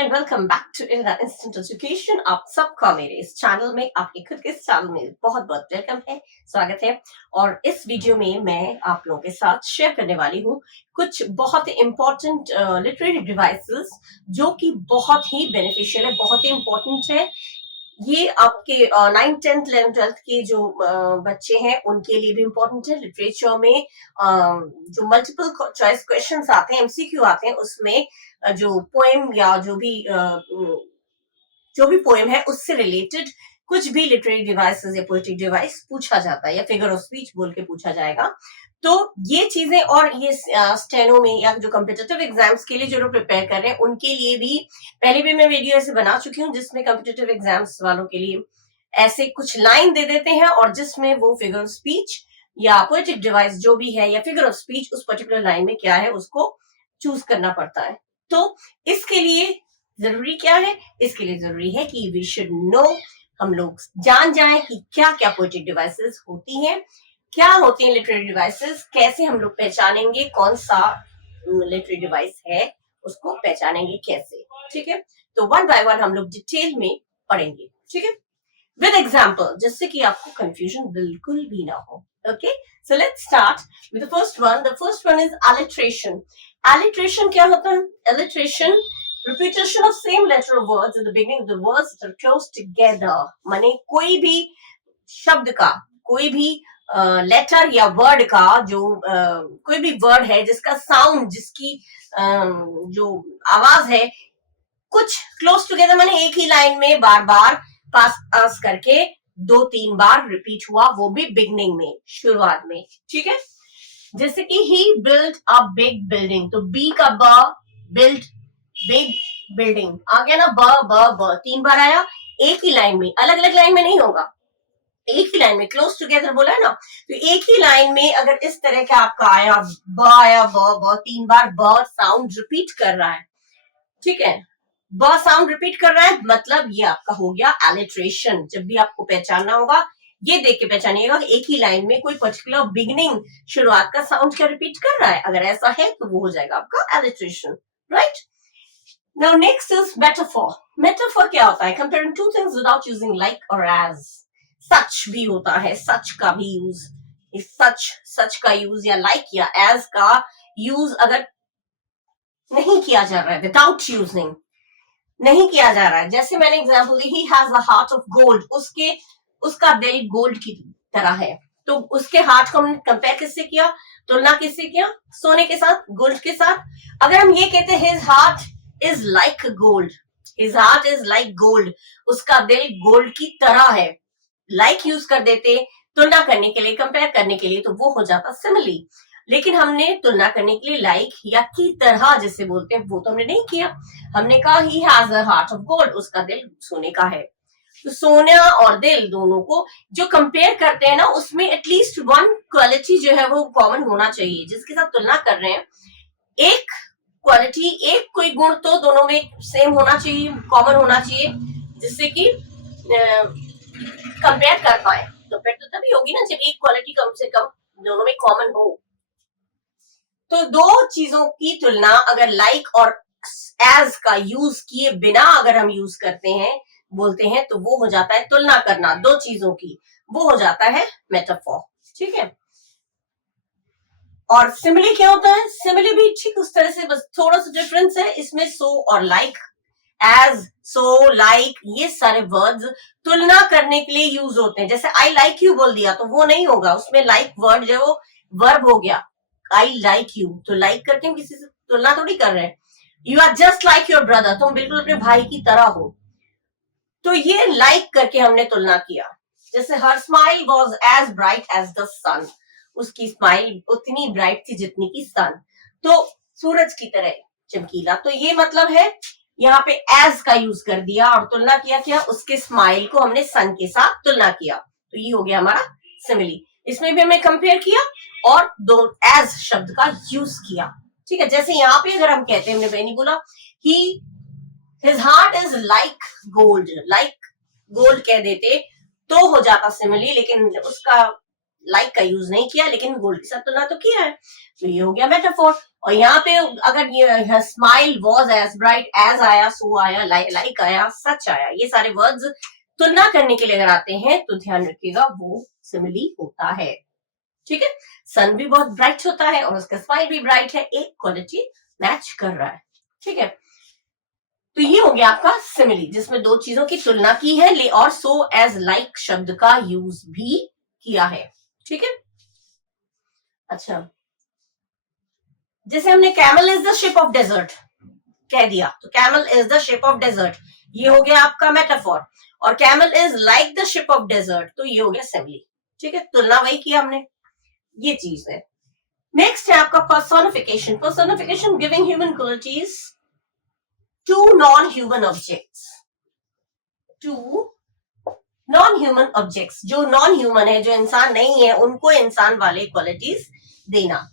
And welcome back to instant education. आप सबका मेरे इस चैनल में, आपके खुद के इस चैनल में बहुत बहुत वेलकम है, स्वागत है। और इस वीडियो में मैं आप लोगों के साथ शेयर करने वाली हूँ कुछ बहुत इंपॉर्टेंट लिटरेरी डिवाइसेस जो कि बहुत ही बेनिफिशियल है, बहुत ही इंपॉर्टेंट है। ये आपके 9th 10th 11th 12th के जो बच्चे हैं उनके लिए भी इम्पोर्टेंट है। लिटरेचर में जो मल्टीपल चॉइस क्वेश्चंस आते हैं, एमसीक्यू आते हैं, उसमें जो पोएम या जो भी पोएम है उससे रिलेटेड कुछ भी लिटरेरी डिवाइसेस या पोएटिक डिवाइस पूछा जाता है या फिगर ऑफ स्पीच बोल के पूछा जाएगा। तो ये चीजें और ये स्टेनो में या जो कॉम्पिटिटिव एग्जाम्स के लिए जो लोग प्रिपेयर कर रहे हैं उनके लिए भी पहले भी मैं वीडियो ऐसे बना चुकी हूँ जिसमें कॉम्पिटिटिव एग्जाम्स वालों के लिए ऐसे कुछ लाइन दे देते हैं और जिसमें वो फिगर ऑफ स्पीच या पोएटिक डिवाइस जो भी है या फिगर ऑफ स्पीच उस पर्टिकुलर लाइन में क्या है उसको चूज करना पड़ता है। तो इसके लिए जरूरी क्या है? इसके लिए जरूरी है कि वी शुड नो, हम लोग जान जाएं कि क्या क्या पोएटिक डिवाइसेस होती हैं, क्या होती हैं लिटरेरी डिवाइसेस, कैसे हम लोग पहचानेंगे कौन सा लिटरेरी डिवाइस है, उसको पहचानेंगे कैसे। ठीक है, तो वन बाय वन हम लोग डिटेल में पढ़ेंगे। ठीक है, विद एग्जाम्पल, जिससे कि आपको कंफ्यूजन बिल्कुल भी ना हो। Okay, so let's start with the first one. The first one is alliteration। alliteration क्या होता है? alliteration, repetition of same letter of words at the beginning of the words that are close together। माने कोई भी शब्द का, कोई भी लेटर या वर्ड का जो कोई भी वर्ड है जिसका साउंड, जिसकी जो आवाज है कुछ क्लोज टुगेदर, माने एक ही लाइन में बार बार पास करके 2-3 बार रिपीट हुआ, वो भी बिगनिंग में, शुरुआत में। ठीक है, जैसे कि ही बिल्ड अ बिग बिल्डिंग, तो बी का ब, बिल्ड बिग बिल्डिंग आ गया ना, ब ब ब 3 बार आया एक ही लाइन में, अलग अलग लाइन में नहीं होगा, एक ही लाइन में, क्लोज टुगेदर बोला है ना। तो एक ही लाइन में अगर इस तरह का आपका आया ब 3 बार ब साउंड रिपीट कर रहा है, ठीक है, ब साउंड रिपीट कर रहा है, मतलब ये आपका हो गया alliteration। जब भी आपको पहचानना होगा ये देख के पहचानिएगा कि एक ही लाइन में कोई पर्टिकुलर बिगिनिंग, शुरुआत का साउंड क्या रिपीट कर रहा है। अगर ऐसा है तो वो हो जाएगा आपका alliteration, right. Now next is metaphor. Metaphor क्या होता है? Comparing two things without using like और एज। सच भी होता है, सच का भी यूज, सच का यूज या लाइक या एज का यूज अगर नहीं किया जा रहा है, विदाउट यूजिंग नहीं किया जा रहा है। जैसे मैंने example the, he has a heart of gold, उसका दिल गोल्ड की तरह है। तो उसके हार्ट को हमने कंपेयर किससे किया, तुलना किससे किया? सोने के साथ, गोल्ड के साथ। अगर हम ये कहते हैं his heart is like gold, his heart is like gold, उसका दिल गोल्ड की तरह है, लाइक यूज कर देते तुलना करने के लिए, कंपेयर करने के लिए, तो वो हो जाता सिमिली। लेकिन हमने तुलना करने के लिए लाइक या की तरह जिसे बोलते हैं वो तो हमने नहीं किया। हमने कहा he has a heart of gold, उसका दिल सोने का है। तो सोना और दिल दोनों को जो कंपेयर करते हैं ना, उसमें एटलीस्ट वन क्वालिटी जो है वो कॉमन होना चाहिए। जिसके साथ तुलना कर रहे हैं, एक क्वालिटी, एक कोई गुण तो दोनों में सेम होना चाहिए, कॉमन होना चाहिए, जिससे कि कंपेयर कर पाए। कंपेयर तो तभी होगी ना जब एक क्वालिटी कम से कम दोनों में कॉमन हो। तो दो चीजों की तुलना अगर लाइक और एज का यूज किए बिना अगर हम यूज करते हैं, बोलते हैं, तो वो हो जाता है तुलना करना दो चीजों की, वो हो जाता है मेटाफोर। ठीक है, और सिमिली क्या होता है? सिमिली भी ठीक उस तरह से, बस थोड़ा सा डिफरेंस है इसमें। सो और लाइक, एज, सो, लाइक, ये सारे वर्ड्स तुलना करने के लिए यूज होते हैं। जैसे आई लाइक यू बोल दिया तो वो नहीं होगा, उसमें लाइक वर्ड जो वो वर्ब हो गया। आई लाइक यू, तो लाइक करके हम किसी से तुलना थोड़ी कर रहे हैं। You are just like your brother, तुम बिल्कुल अपने भाई की तरह हो, तो ये लाइक करके हमने तुलना किया। जैसे her smile was as bright as the sun, उसकी स्माइल उतनी ब्राइट थी जितनी की सन, तो सूरज की तरह चमकीला। तो ये मतलब है यहाँ पे एज का यूज कर दिया और तुलना किया, क्या उसके स्माइल को हमने सन के साथ तुलना किया, तो ये हो गया हमारा सिमिली। इसमें भी हमने कंपेयर किया और दो एज शब्द का यूज किया। ठीक है, जैसे यहाँ पे अगर हम कहते हैं, हमने पहले बोला ही his heart is like gold, like gold कह देते तो हो जाता सिमिली, लेकिन उसका लाइक का यूज नहीं किया, लेकिन गोल्ड के साथ तुलना तो किया है, तो ये हो गया मेटाफोर। और यहाँ पे अगर ये smile was as bright as आया, सो आया, लाइक आया, सच आया, ये सारे वर्ड्स तुलना करने के लिए अगर आते हैं तो ध्यान रखिएगा वो सिमिली होता है। ठीक है, सन भी बहुत ब्राइट होता है और उसका स्माइल भी ब्राइट है, एक क्वालिटी मैच कर रहा है। ठीक है, तो ये हो गया आपका सिमिली, जिसमें दो चीजों की तुलना की है और सो एज लाइक शब्द का यूज भी किया है। ठीक है, अच्छा, जैसे हमने camel is the ship of desert कह दिया, तो camel is the ship of desert, ये हो गया आपका मेटाफोर। और camel is like the ship of desert, तो ये हो गया सिमिली। ठीक है, तुलना वही किया हमने, ये चीज है। नेक्स्ट है आपका personification. Personification giving human qualities to non human objects, to non human objects, जो नॉन ह्यूमन है, जो इंसान नहीं है, उनको इंसान वाले क्वालिटीज देना।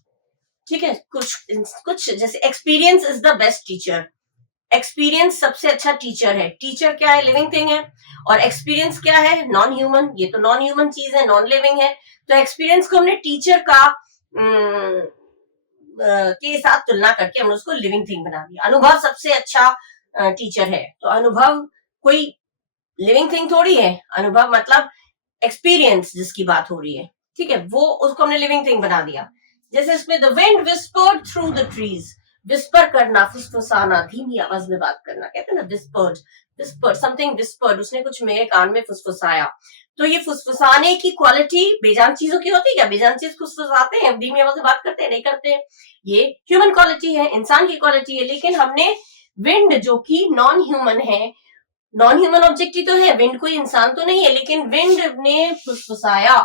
ठीक है, कुछ जैसे experience is the best teacher, experience सबसे अच्छा टीचर है। टीचर क्या है? लिविंग थिंग है, और एक्सपीरियंस क्या है? नॉन ह्यूमन, ये तो नॉन ह्यूमन चीज है, नॉन लिविंग है। तो एक्सपीरियंस को हमने टीचर का के साथ तुलना करके हमने उसको लिविंग थिंग बना दिया। अनुभव सबसे अच्छा टीचर है, तो अनुभव कोई लिविंग थिंग थोड़ी है, अनुभव मतलब एक्सपीरियंस जिसकी बात हो रही है। ठीक है, वो उसको हमने लिविंग थिंग बना दिया। जैसे इसमें the wind whispered through the trees, whisper करना, फुसफुसाना, धीमी आवाज में बात करना, कहते हैं ना विस्पर्ड, विस्पर्ड समथिंग विस्पर्ड, उसने कुछ मेरे कान में फुसफुसाया। तो ये फुसफुसाने की क्वालिटी बेजान चीजों की होती है क्या? बेजान चीज फुसफुसाते हैं, धीमी आवाज में बात करते हैं? नहीं करते हैं। ये ह्यूमन क्वालिटी है, इंसान की क्वालिटी है। लेकिन हमने विंड जो कि नॉन ह्यूमन है, नॉन ह्यूमन ऑब्जेक्ट ही तो है, विंड कोई इंसान तो नहीं है, लेकिन विंड ने फुसफुसाया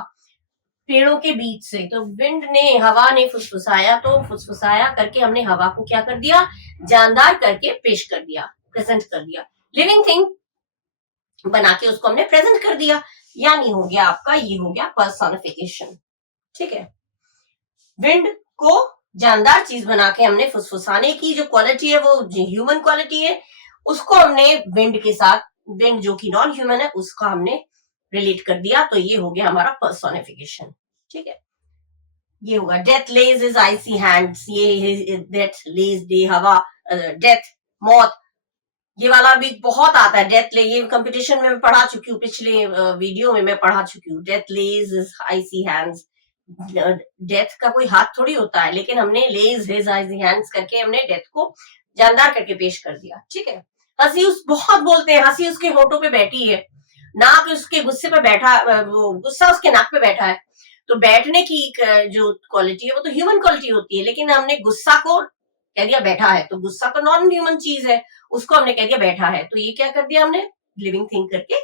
पेड़ों के बीच से, तो विंड ने, हवा ने फुसफुसाया, तो फुसफुसाया करके हमने हवा को क्या कर दिया? जानदार करके पेश कर दिया, प्रेजेंट कर दिया, लिविंग थिंग बना के उसको हमने प्रेजेंट कर दिया। यानी हो गया आपका, ये हो गया पर्सोनिफिकेशन। ठीक है, विंड को जानदार चीज बना के हमने फुसफुसाने की जो क्वालिटी है, वो ह्यूमन क्वालिटी है, उसको हमने विंड के साथ, विंड जो कि नॉन ह्यूमन है, उसका हमने रिलेट कर दिया। तो ये हो गया हमारा पर्सोनिफिकेशन। ठीक है, ये होगा death lays his icy hands, ये डेथ लेज डे, हवा, डेथ मौत, ये वाला भी बहुत आता है। डेथ ले, ये कंपटीशन में मैं पढ़ा चुकी हूँ, पिछले वीडियो में मैं पढ़ा चुकी हूँ। Death lays his icy hands, death का कोई हाथ थोड़ी होता है, लेकिन हमने लेज हिज आइसी हैंड्स करके हमने डेथ को जानदार करके पेश कर दिया। ठीक है, हंसी उस बहुत बोलते हैं, हंसी उसके होठों पे बैठी है, नाक उसके गुस्से पे बैठा, वो गुस्सा उसके नाक पे बैठा है। तो बैठने की जो क्वालिटी है वो तो ह्यूमन क्वालिटी होती है, लेकिन हमने गुस्सा को कह दिया बैठा है, तो गुस्सा तो नॉन ह्यूमन चीज है, उसको हमने कह दिया बैठा है, तो ये क्या कर दिया हमने? लिविंग थिंग करके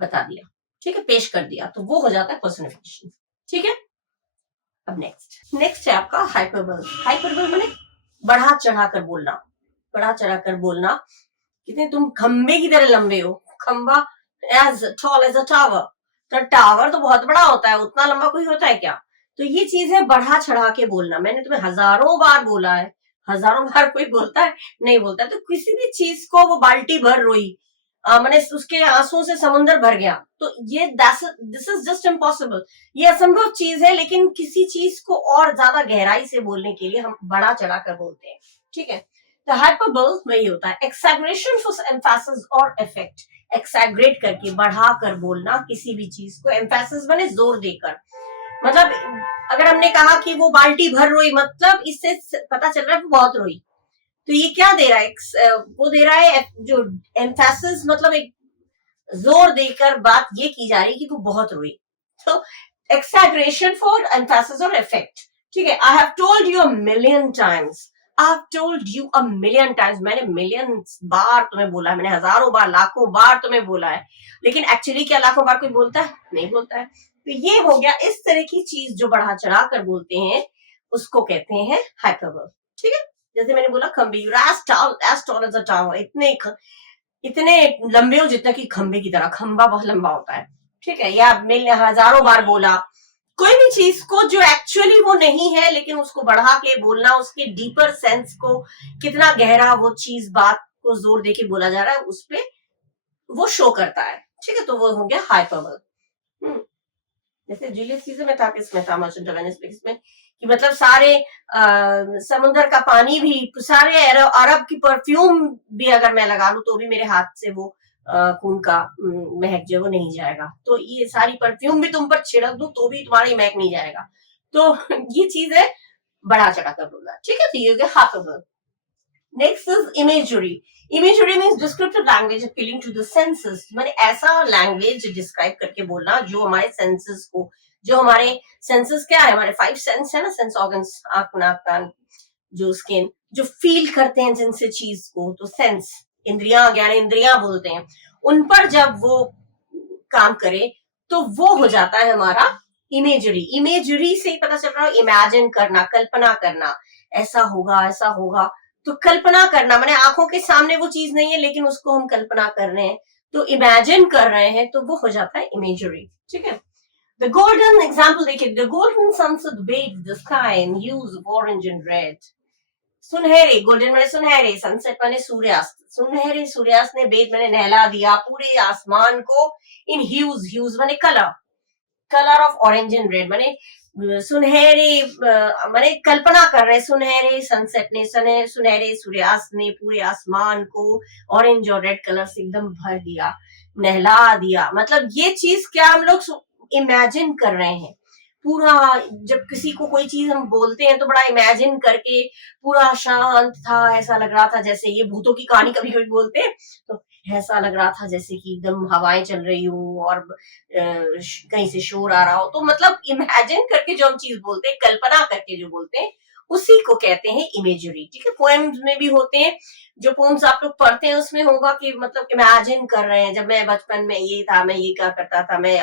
बता दिया। ठीक है, पेश कर दिया, तो वो हो जाता है पर्सनिफिकेशन। ठीक है, अब नेक्स्ट है आपका हाइपरबल। हाइपरबल माने बढ़ा चढ़ा कर बोलना, बढ़ा चढ़ा कर बोलना। कितने तुम खंबे की तरह लंबे हो, खंबा as tall as a tower, तो टावर तो बहुत बड़ा होता है, उतना लंबा कोई होता है क्या? तो ये चीज है बढ़ा चढ़ा के बोलना। मैंने तुम्हें हजारों बार बोला है, हजारों बार कोई बोलता है? नहीं बोलता। तो किसी भी चीज को वो बाल्टी भर रोई, मैंने उसके आंसुओं से समुंदर भर गया, तो ये दिस इज जस्ट इम्पॉसिबल, ये असंभव चीज है। लेकिन किसी चीज को और ज्यादा गहराई से बोलने के लिए हम बढ़ा चढ़ा कर बोलते हैं। ठीक है, तो हाइपरबल वही होता है, एक्सैग्रेशन फॉर एम्फेसिस और इफेक्ट, एक्सैग्रेट करके बढ़ा कर बोलना किसी भी चीज को, एम्फेसिस बने जोर देकर। मतलब अगर हमने कहा कि वो बाल्टी भर रोई, मतलब इससे पता चल रहा है वो बहुत रोई, तो ये क्या दे रहा है? वो दे रहा है जो एम्फेसिस, मतलब एक जोर देकर बात ये की जा रही है कि वो बहुत रोई। तो एक्सैग्रेशन फॉर एम्फेसिस और इफेक्ट। ठीक है, I have told you a million times, I have told you a million times, मैंने मिलियन बार तुम्हें बोला है, मैंने हजारों बार, लाखों बार तुम्हें बोला है। लेकिन एक्चुअली क्या लाखों बार कोई बोलता है? नहीं बोलता है। तो ये हो गया इस तरह की चीज जो बढ़ा चढ़ा कर बोलते हैं, उसको कहते हैं हाइपरबल। ठीक है, जैसे मैंने बोला खंबे, as tall as a tower, इतने लंबे हो जितना कि खंबे की तरह, खंबा बहुत लंबा होता है। ठीक है, या मैंने हजारों बार बोला, कोई भी चीज को जो एक्चुअली वो नहीं है, लेकिन उसको बढ़ा के बोलना, उसके डीपर सेंस को, कितना गहरा वो चीज, बात को जोर देके बोला जा रहा है, उस पे वो शो करता है। ठीक है, तो वो हो गया हाइपरबल। जैसे जूलियस सीजर में था, किसमें था, मर्चेंट ऑफ वेनिस में, किसमें, कि मतलब सारे समुद्र का पानी भी, सारे अरब की परफ्यूम भी अगर मैं लगा लूं तो भी मेरे हाथ से वो खून का महक जो वो नहीं जाएगा। तो ये सारी परफ्यूम भी तुम पर छिड़क दूं तो भी तुम्हारा महक नहीं जाएगा। तो ये चीज है बढ़ा चढ़ा कर बोलना, ठीक है। तो ये हो गया hyperbole. Next is imagery. Imagery means descriptive language appealing to the senses, मैंने ऐसा लैंग्वेज डिस्क्राइब करके बोलना जो हमारे सेंसेस को, जो हमारे सेंसेस क्या है, हमारे 5 सेंस है ना, सेंस ऑर्गन्स, आंख, नाक, कान, जो स्किन, जो फील करते हैं जिनसे चीज को, तो सेंस, इंद्रियां, ज्ञान इंद्रियां बोलते हैं, उन पर जब वो काम करे तो वो हो जाता है हमारा इमेजरी। इमेजरी से ही पता चल रहा है इमेजिन करना, कल्पना करना, ऐसा होगा, ऐसा होगा। तो कल्पना करना माने आंखों के सामने वो चीज नहीं है लेकिन उसको हम कल्पना कर रहे हैं, तो इमेजिन कर रहे हैं, तो वो हो जाता है इमेजरी, ठीक है। द गोल्डन एग्जाम्पल देखिए, the golden sunset bakes the sky in hues of orange and red. सुनहरे, गोल्डन मैंने सुनहरे, सनसेट मैंने सूर्यास्त, सुनहरे सूर्यास्त ने बेद मैंने नहला दिया पूरे आसमान को, इन ह्यूज, ह्यूज मैंने colour, colour of orange and red, मैंने सुनहरे, मैंने कल्पना कर रहे सुनहरे सनसेट ने, सुनहरे सूर्यास्त ने पूरे आसमान को ऑरेंज और रेड कलर से एकदम भर दिया, नहला दिया। मतलब ये चीज क्या हम लोग इमेजिन कर रहे हैं पूरा। जब किसी को कोई चीज हम बोलते हैं तो बड़ा इमेजिन करके, पूरा शांत था, ऐसा लग रहा था जैसे, ये भूतों की कहानी कभी कभी बोलते हैं, तो ऐसा लग रहा था जैसे कि एकदम हवाएं चल रही हो और कहीं से शोर आ रहा हो। तो मतलब इमेजिन करके जो हम चीज बोलते हैं, कल्पना करके जो बोलते हैं, उसी को कहते हैं इमेजरी, ठीक है। पोएम्स में भी होते हैं, जो पोएम्स आप लोग पढ़ते हैं उसमें होगा कि मतलब इमेजिन कर रहे हैं, जब मैं बचपन में ये था, मैं ये क्या करता था, मैं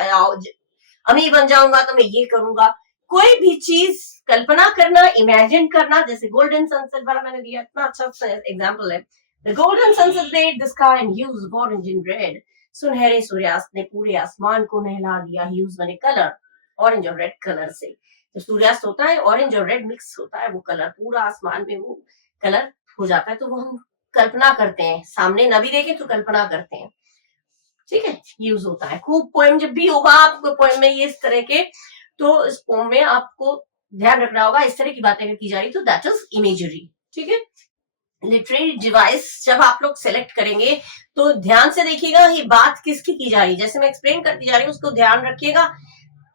अमीर बन जाऊंगा तो मैं ये करूंगा। कोई भी चीज कल्पना करना, इमेजिन करना, जैसे गोल्डन सनसेट वाला मैंने दिया, इतना अच्छा एग्जाम्पल है। The golden sunset bed the sky in hues of orange and red, सुनहरे सूर्यास्त ने पूरे आसमान को नहला दिया, ह्यूज माने कलर, ऑरेंज और रेड कलर से। जब सूर्यास्त होता है ऑरेंज और रेड मिक्स होता है, वो कलर पूरा आसमान में वो कलर हो जाता है, तो वो हम कल्पना करते हैं, सामने न भी देखें तो कल्पना करते हैं, ठीक है, यूज होता है खूब। पोएम जब भी होगा आपको पोएम में ये इस तरह के, तो इस पोएम में आपको ध्यान रखना होगा इस तरह की बातें अगर की जा रही तो दैट इज इमेजरी, ठीक है। लिटरेरी डिवाइस जब आप लोग सेलेक्ट करेंगे तो ध्यान से देखिएगा ये बात किसकी की जा रही है, जैसे मैं एक्सप्लेन करती जा रही हूँ उसको ध्यान रखिएगा,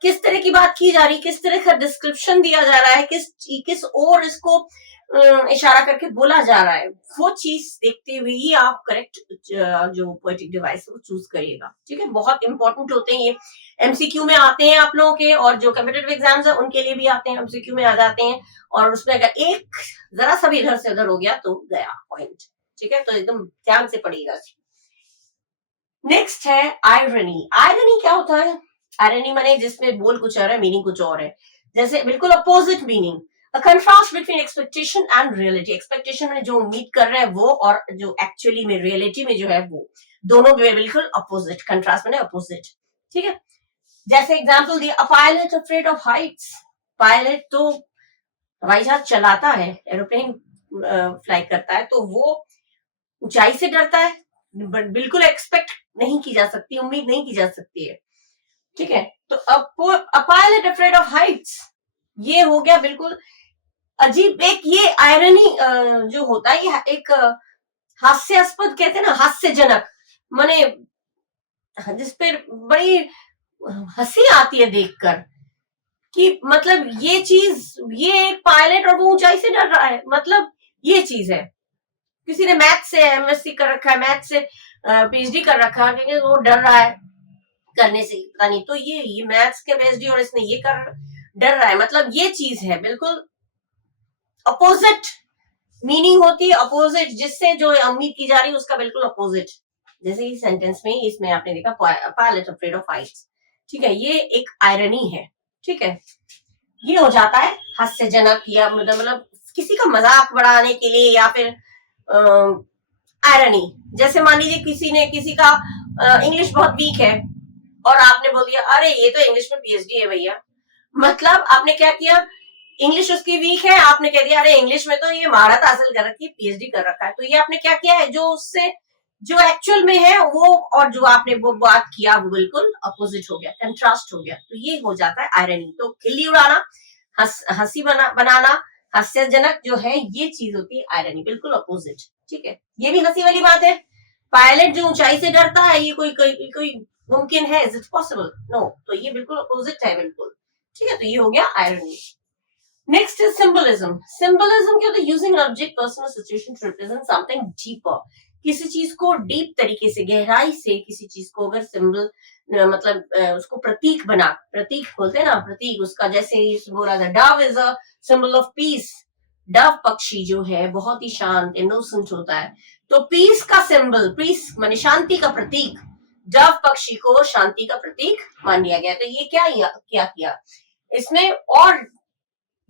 किस तरह की बात की जा रही, किस तरह का डिस्क्रिप्शन दिया जा रहा है, किस ओर इसको इशारा करके बोला जा रहा है, वो चीज देखते हुए ही आप करेक्ट जो पोएटिक डिवाइस है वो चूज करिएगा, ठीक है। बहुत इंपॉर्टेंट होते हैं ये, एमसीक्यू में आते हैं आप लोगों के, और जो कॉम्पिटिटिव एग्जाम्स है उनके लिए भी आते हैं, एमसीक्यू में आ जाते हैं, और उसमें अगर एक जरा सा भी इधर से उधर हो गया तो गया पॉइंट, ठीक है। तो एकदम ध्यान से पढ़िएगा। नेक्स्ट है आयरनी। आयरनी क्या होता है? आयरनी माने जिसमें बोल कुछ और है, मीनिंग कुछ और है, जैसे बिल्कुल opposite meaning, a contrast between expectation and reality. Expectation में जो उम्मीद कर रहे हैं वो, और जो एक्चुअली में रियलिटी में जो है वो, दोनों बिल्कुल अपोजिट, कंट्रास्ट माने अपोजिट, ठीक है। जैसे एग्जांपल दिया, a pilot afraid of Heights. Pilot तो हवाई जहाज चलाता है, एरोप्लेन फ्लाई करता है, तो वो ऊंचाई से डरता है, बिल्कुल एक्सपेक्ट नहीं की जा सकती, उम्मीद नहीं की जा सकती है, ठीक है। तो a pilot afraid of Heights, ये हो गया बिल्कुल अजीब। एक ये आयरनी जो होता है, ये एक हास्यास्पद कहते हैं ना, हास्यजनक, माने जिस पर बड़ी हंसी आती है देखकर, कि मतलब ये चीज, ये एक पायलट और वो ऊंचाई से डर रहा है, मतलब ये चीज है। किसी ने मैथ से एमएससी कर रखा है, मैथ से पीएचडी कर रखा है, क्योंकि वो डर रहा है करने से, पता नहीं, तो ये मैथ्स के पीएचडी और इसने ये कर डर रहा है, मतलब ये चीज है बिल्कुल अपोजिट मीनिंग होती है, अपोजिट, जिससे जो उम्मीद की जा रही है उसका बिल्कुल अपोजिट। जैसे इस सेंटेंस में, इसमें आपने देखा पायलट अफ्रेड ऑफ हाइट्स, ठीक है, ये एक आयरनी है, ठीक है। ये हो जाता है हास्यजनक, या मतलब किसी का मजाक बढ़ाने के लिए, या फिर आयरनी। जैसे मान लीजिए किसी का इंग्लिश बहुत वीक है और आपने बोल दिया अरे ये तो इंग्लिश में पीएचडी है भैया, मतलब आपने क्या किया, इंग्लिश उसकी वीक है, आपने कह दिया अरे इंग्लिश में तो ये महारत हासिल कर रखी है, पीएचडी कर रखा है, तो ये आपने क्या किया है, जो उससे जो एक्चुअल में है वो और जो आपने वो बात किया वो बिल्कुल अपोजिट हो गया, कंट्रास्ट हो गया, तो ये हो जाता है आयरनी। तो खिल्ली उड़ाना, हंसी बनाना, हास्यजनक जो है ये चीज होती है आयरनी, बिल्कुल अपोजिट। ठीक है, ये भी हंसी वाली बात है। पायलट जो ऊंचाई से डरता है, ये कोई मुमकिन है? Is it possible? नो। तो ये बिल्कुल अपोजिट है, बिल्कुल। ठीक है, तो ये हो गया irony. Next is symbolism. Symbolism क्या होता है? Using object, person, situation to represent something deeper. किसी चीज को डीप तरीके से, गहराई से किसी चीज को अगर सिंबल मतलब उसको प्रतीक बना, प्रतीक बोलते हैं ना, प्रतीक उसका, जैसे बोला था Dove is a symbol of piece. Dove पक्षी जो है बहुत ही शांत, इनोसेंट होता है, तो पीस का सिंबल, पीस माने शांति का प्रतीक, डव पक्षी को शांति का प्रतीक मान लिया गया। तो ये क्या किया इसमें, और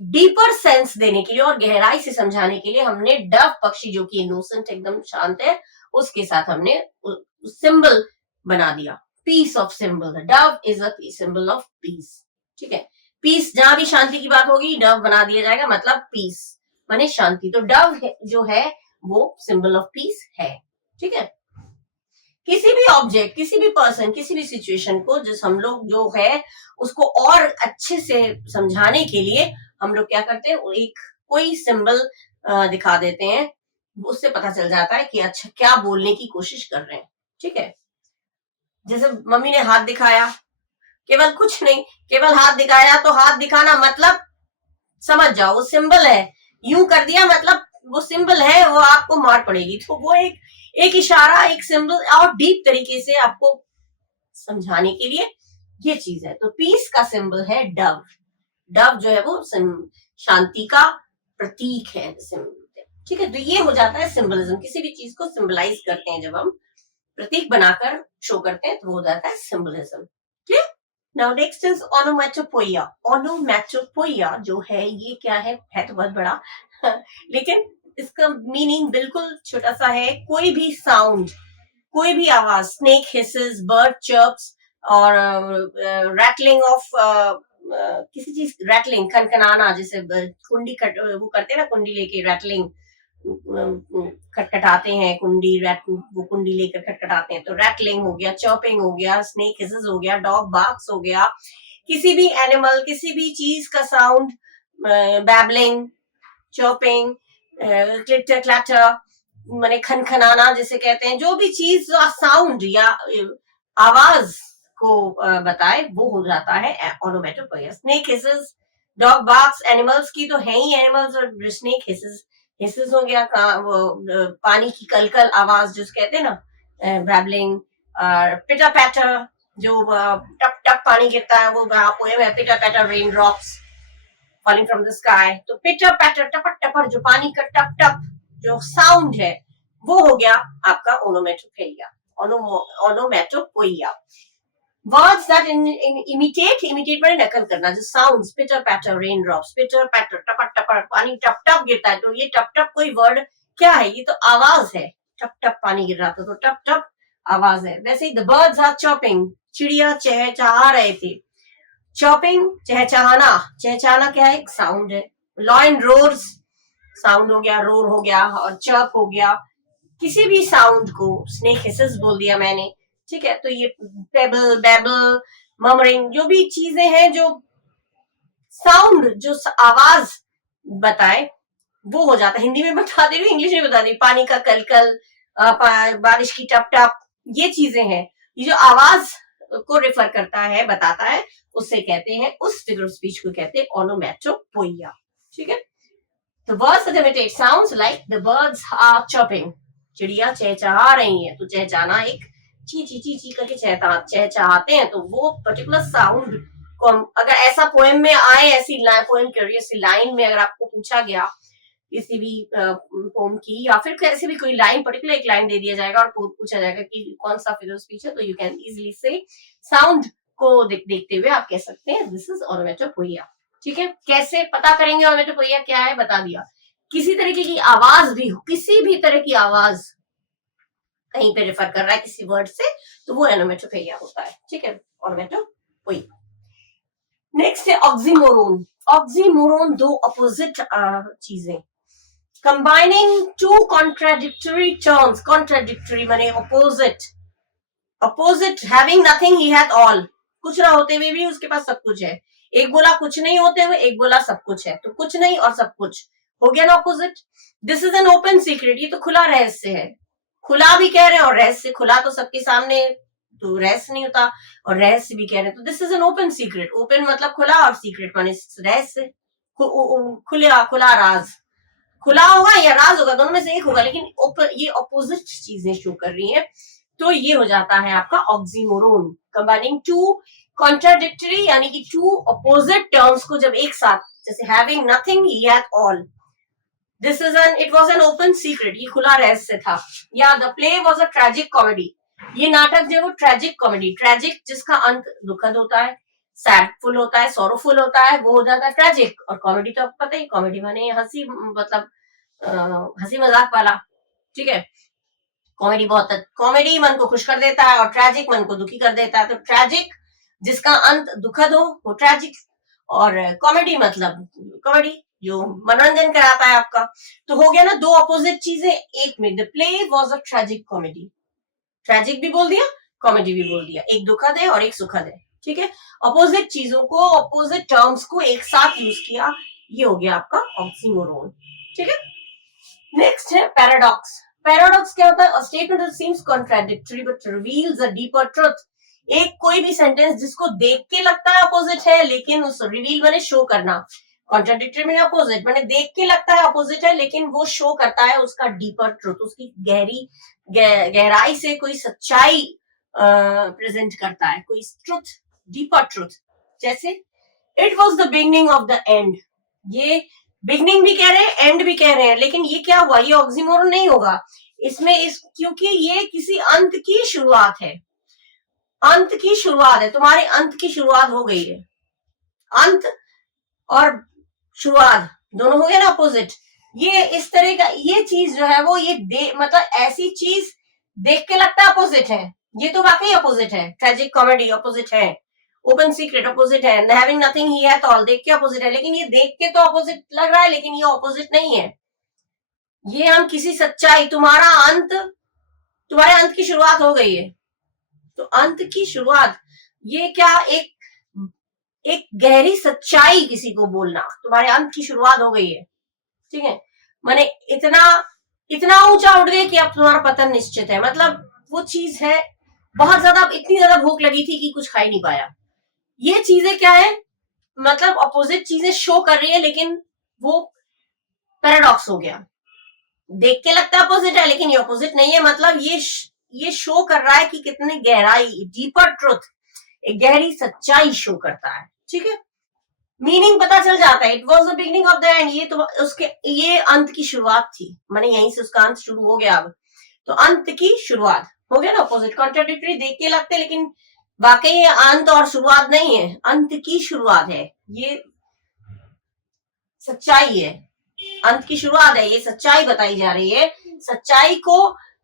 डीपर सेंस देने के लिए और गहराई से समझाने के लिए हमने डव पक्षी जो कि इनोसेंट एकदम शांत है, उसके साथ हमने सिंबल बना दिया, peace of symbol. Dove is a symbol of peace. ठीक है, पीस, जहां भी शांति की बात होगी डव बना दिया जाएगा, मतलब पीस माने शांति। तो डव जो है वो सिंबल ऑफ पीस है। ठीक है, किसी भी ऑब्जेक्ट, किसी भी पर्सन, किसी भी सिचुएशन को जिस हम लोग जो है उसको और अच्छे से समझाने के लिए हम लोग क्या करते हैं, एक कोई सिंबल दिखा देते हैं, उससे पता चल जाता है कि अच्छा क्या बोलने की कोशिश कर रहे हैं। ठीक है, जैसे मम्मी ने हाथ दिखाया, केवल कुछ नहीं, केवल हाथ दिखाया, तो हाथ दिखाना मतलब समझ जाओ वो सिंबल है, यूं कर दिया मतलब वो सिंबल है, वो आपको मार पड़ेगी। तो वो एक इशारा, एक सिंबल और डीप तरीके से आपको समझाने के लिए ये चीज है। तो पीस का सिंबल है डव। डव जो है वो शांति का प्रतीक है, सिंबल। ठीक है, तो ये हो जाता है सिंबलिज्म। किसी भी चीज को सिंबलाइज करते हैं, जब हम प्रतीक बनाकर शो करते हैं, तो वो हो जाता है symbolism. Clear? Now next is ओनोमेटोपोइया। ओनोमेटोपोइया जो है ये क्या है तो बहुत बड़ा लेकिन इसका मीनिंग बिल्कुल छोटा सा है। कोई भी साउंड, कोई भी आवाज, स्नेक हिसेस, बर्ड चर्प्स, और रैटलिंग ऑफ किसी चीज, रैटलिंग, खनखनाना, जैसे कुंडी वो करते हैं ना, कुंडी लेके रैटलिंग, खटखटाते हैं कुंडी, वो कुंडी लेकर खटखटाते हैं, तो रैटलिंग हो गया, चर्पिंग हो गया, स्नेक हिसेस हो गया, डॉग बार्क्स हो गया, किसी भी एनिमल, किसी भी चीज का साउंड, बैबलिंग, चर्पिंग, क्लिटर क्लैटर माने खनखनाना जिसे कहते हैं, जो भी चीज साउंड या आवाज को बताए, वो हो जाता है ओनोमेटोपोइया। Snake hisses, dog barks, animals की तो है ही एनिमल्स, और स्नेक हिसेस, हिसेस हो गया वो पानी की कलकल आवाज जिस कहते हैं ना, बैबलिंग, पिटर पैटर, जो टप टप पानी गिरता है, वो पोएम है pitter patter rain drops falling from the sky. तो पिटर पैटर, टपर टपर, जो पानी का टप टप जो साउंड है, वो हो गया आपका ओनोमेटोपोइया। ओनोमेटोपोइया। वर्ड्स दैट इमिटेट माने नकल करना, जो साउंड्स, पिटर पैटर रेन ड्रॉप्स, पिटर पैटर, टपर टपर, पानी टप टप गिरता है, तो ये टप टप कोई वर्ड क्या है? ये तो आवाज है। टप टप पानी गिर रहा था, तो टप टप आवाज है। वैसे ही द बर्ड्स आर चॉपिंग, चिड़िया चहचहा रहे थे। चॉपिंग, चहचहाना, चहचहाना क्या है? एक साउंड है। लॉयन रोर्स, साउंड हो गया, रोर हो गया, और चर्प हो गया, किसी भी साउंड को। स्नेक हिसेस बोल दिया मैंने। ठीक है, तो ये पेबल, बेबल, ममरिंग, जो भी चीजें हैं जो साउंड, जो आवाज बताए, वो हो जाता है। हिंदी में बता दे रही, इंग्लिश में बता दे, पानी का कलकल, बारिश की टप टप, ये चीजें हैं। ये जो आवाज को रेफर करता है, बताता है, उससे कहते हैं, उस फिगर ऑफ स्पीच को कहते हैं ओनोमेटोपोइया। ठीक है, The words that imitate sounds like the birds are chirping. चिड़िया चहचहा रही है, तो चहचहाना एक ची ची करके चहचहाते हैं, तो वो पर्टिकुलर साउंड को हम, अगर ऐसा पोएम में आए, ऐसी पोएम क्यूरियस लाइन में अगर आपको पूछा गया किसी भी पोम की, या फिर कैसे भी कोई लाइन, पर्टिकुलर एक लाइन दे दिया जाएगा और पूछा जाएगा कि कौन सा फिगर स्पीच है, तो यू कैन इजिली से साउंड को देखते हुए आप कह सकते हैं दिस इज ओनोमेटोपोइया। ठीक है, कैसे पता करेंगे ओनोमेटोपोइया क्या है? बता दिया। किसी तरीके की आवाज भी हो, किसी भी तरह की आवाज कहीं पे रेफर कर रहा है किसी वर्ड से, तो वो ओनोमेटोपोइया होता है। ठीक है, ओनोमेटोपोइया। नेक्स्ट है ऑक्सीमोरोन। ऑक्सीमोरोन दो अपोजिट चीजें, combining two contradictory terms, contradictory माने opposite, opposite, having nothing he hath all, कुछ ना होते हुए भी उसके पास सब कुछ है। एक बोला कुछ नहीं होते हुए, एक बोला सब कुछ है, तो कुछ नहीं और सब कुछ हो गया ना opposite. This is an open secret, ये तो खुला रहस्य है, खुला भी कह रहे हैं और रहस्य, खुला तो सबके सामने तो रहस्य नहीं होता, और रहस्य भी कह रहे हैं, तो this is an open secret, open मतलब खुला और सीक्रेट माने रहस्य, खुला खुला राज, खुला होगा या राज होगा, दोनों में से एक होगा, लेकिन ये अपोजिट चीजें शो कर रही हैं, तो ये हो जाता है आपका ऑक्सीमोरोन, कंबाइनिंग टू कॉन्ट्राडिक्टरी यानी कि टू अपोजिट टर्म्स को जब एक साथ, जैसे having nothing he hath all, this is an, it was an open secret, ये खुला रहस्य था, या the play was a tragic comedy, ये नाटक जो है वो ट्रेजिक कॉमेडी, ट्रेजिक जिसका अंत दुखद होता है, सैडफुल होता है, सोरोफुल होता है, वो हो जाता है ट्रेजिक, और कॉमेडी तो आपको पता ही, कॉमेडी माने हंसी, मतलब हंसी मजाक वाला, ठीक है, कॉमेडी बहुत, कॉमेडी मन को खुश कर देता है और ट्रेजिक मन को दुखी कर देता है, तो ट्रेजिक जिसका अंत दुखद हो वो ट्रेजिक, और कॉमेडी मतलब कॉमेडी जो मनोरंजन कराता है आपका, तो हो गया ना दो अपोजिट चीजें एक में, the play was a tragic comedy, tragic भी बोल दिया, कॉमेडी भी बोल दिया, एक दुखद है और एक सुखद है, ठीक है, अपोजिट चीजों को, अपोजिट टर्म्स को एक साथ यूज किया, ये हो गया आपका ऑक्सीमोरोन, ठीक है। नेक्स्ट है पैराडॉक्स, पैराडॉक्स क्या होता है, a statement that seems contradictory but reveals a deeper truth, एक कोई भी सेंटेंस जिसको देख के लगता है अपोजिट है, लेकिन उस रिवील माने शो करना, कॉन्ट्राडिक्टरी में अपोजिट माने देख के लगता है अपोजिट है, लेकिन वो शो करता है उसका डीपर ट्रुथ, उसकी गहराई से कोई सच्चाई प्रेजेंट करता है, कोई ट्रुथ, डीपर ट्रुथ, जैसे it was the beginning of the end, ये बिगनिंग भी कह रहे हैं एंड भी कह रहे हैं, लेकिन ये क्या हुआ, ये ऑक्सीमोरोन नहीं होगा इसमें, क्योंकि ये किसी अंत की शुरुआत है, अंत की शुरुआत है, तुम्हारे अंत की शुरुआत हो गई है, अंत और शुरुआत दोनों हो गए ना अपोजिट, ये इस तरह का, ये चीज जो है वो ये मतलब ऐसी चीज देख के लगता है अपोजिट है, ये तो वाकई अपोजिट है, ट्रेजिक कॉमेडी अपोजिट है, ओपन सीक्रेट अपोजिट है, having nothing he hath all देख के अपोजिट है, लेकिन ये देख के तो अपोजिट लग रहा है, लेकिन ये अपोजिट नहीं है, ये हम किसी सच्चाई, तुम्हारे अंत की शुरुआत हो गई है, तो अंत की शुरुआत, ये क्या, एक गहरी सच्चाई किसी को बोलना, तुम्हारे अंत की शुरुआत हो गई है, ठीक है, माने इतना इतना ऊंचा उठ गए कि अब तुम्हारा पतन निश्चित है, मतलब वो चीज है, बहुत ज्यादा, इतनी ज्यादा भूख लगी थी कि कुछ खा ही नहीं पाया, ये चीजें क्या है, मतलब अपोजिट चीजें शो कर रही है, लेकिन वो पैराडॉक्स हो गया, देख के लगता है अपोजिट है, लेकिन ये अपोजिट नहीं है, मतलब ये शो कर रहा है कि कितनी गहराई, डीपर ट्रुथ, एक गहरी सच्चाई शो करता है, ठीक है, मीनिंग पता चल जाता है, it was the beginning of the end, ये तो उसके, ये अंत की शुरुआत थी, माने यहीं से उसका अंत शुरू हो गया, अब तो अंत की शुरुआत हो गया ना अपोजिट, कॉन्ट्राडिक्टरी देख के लगते, लेकिन वाकई अंत और शुरुआत नहीं है, अंत की शुरुआत है, ये सच्चाई है, अंत की शुरुआत है, ये सच्चाई बताई जा रही है, सच्चाई को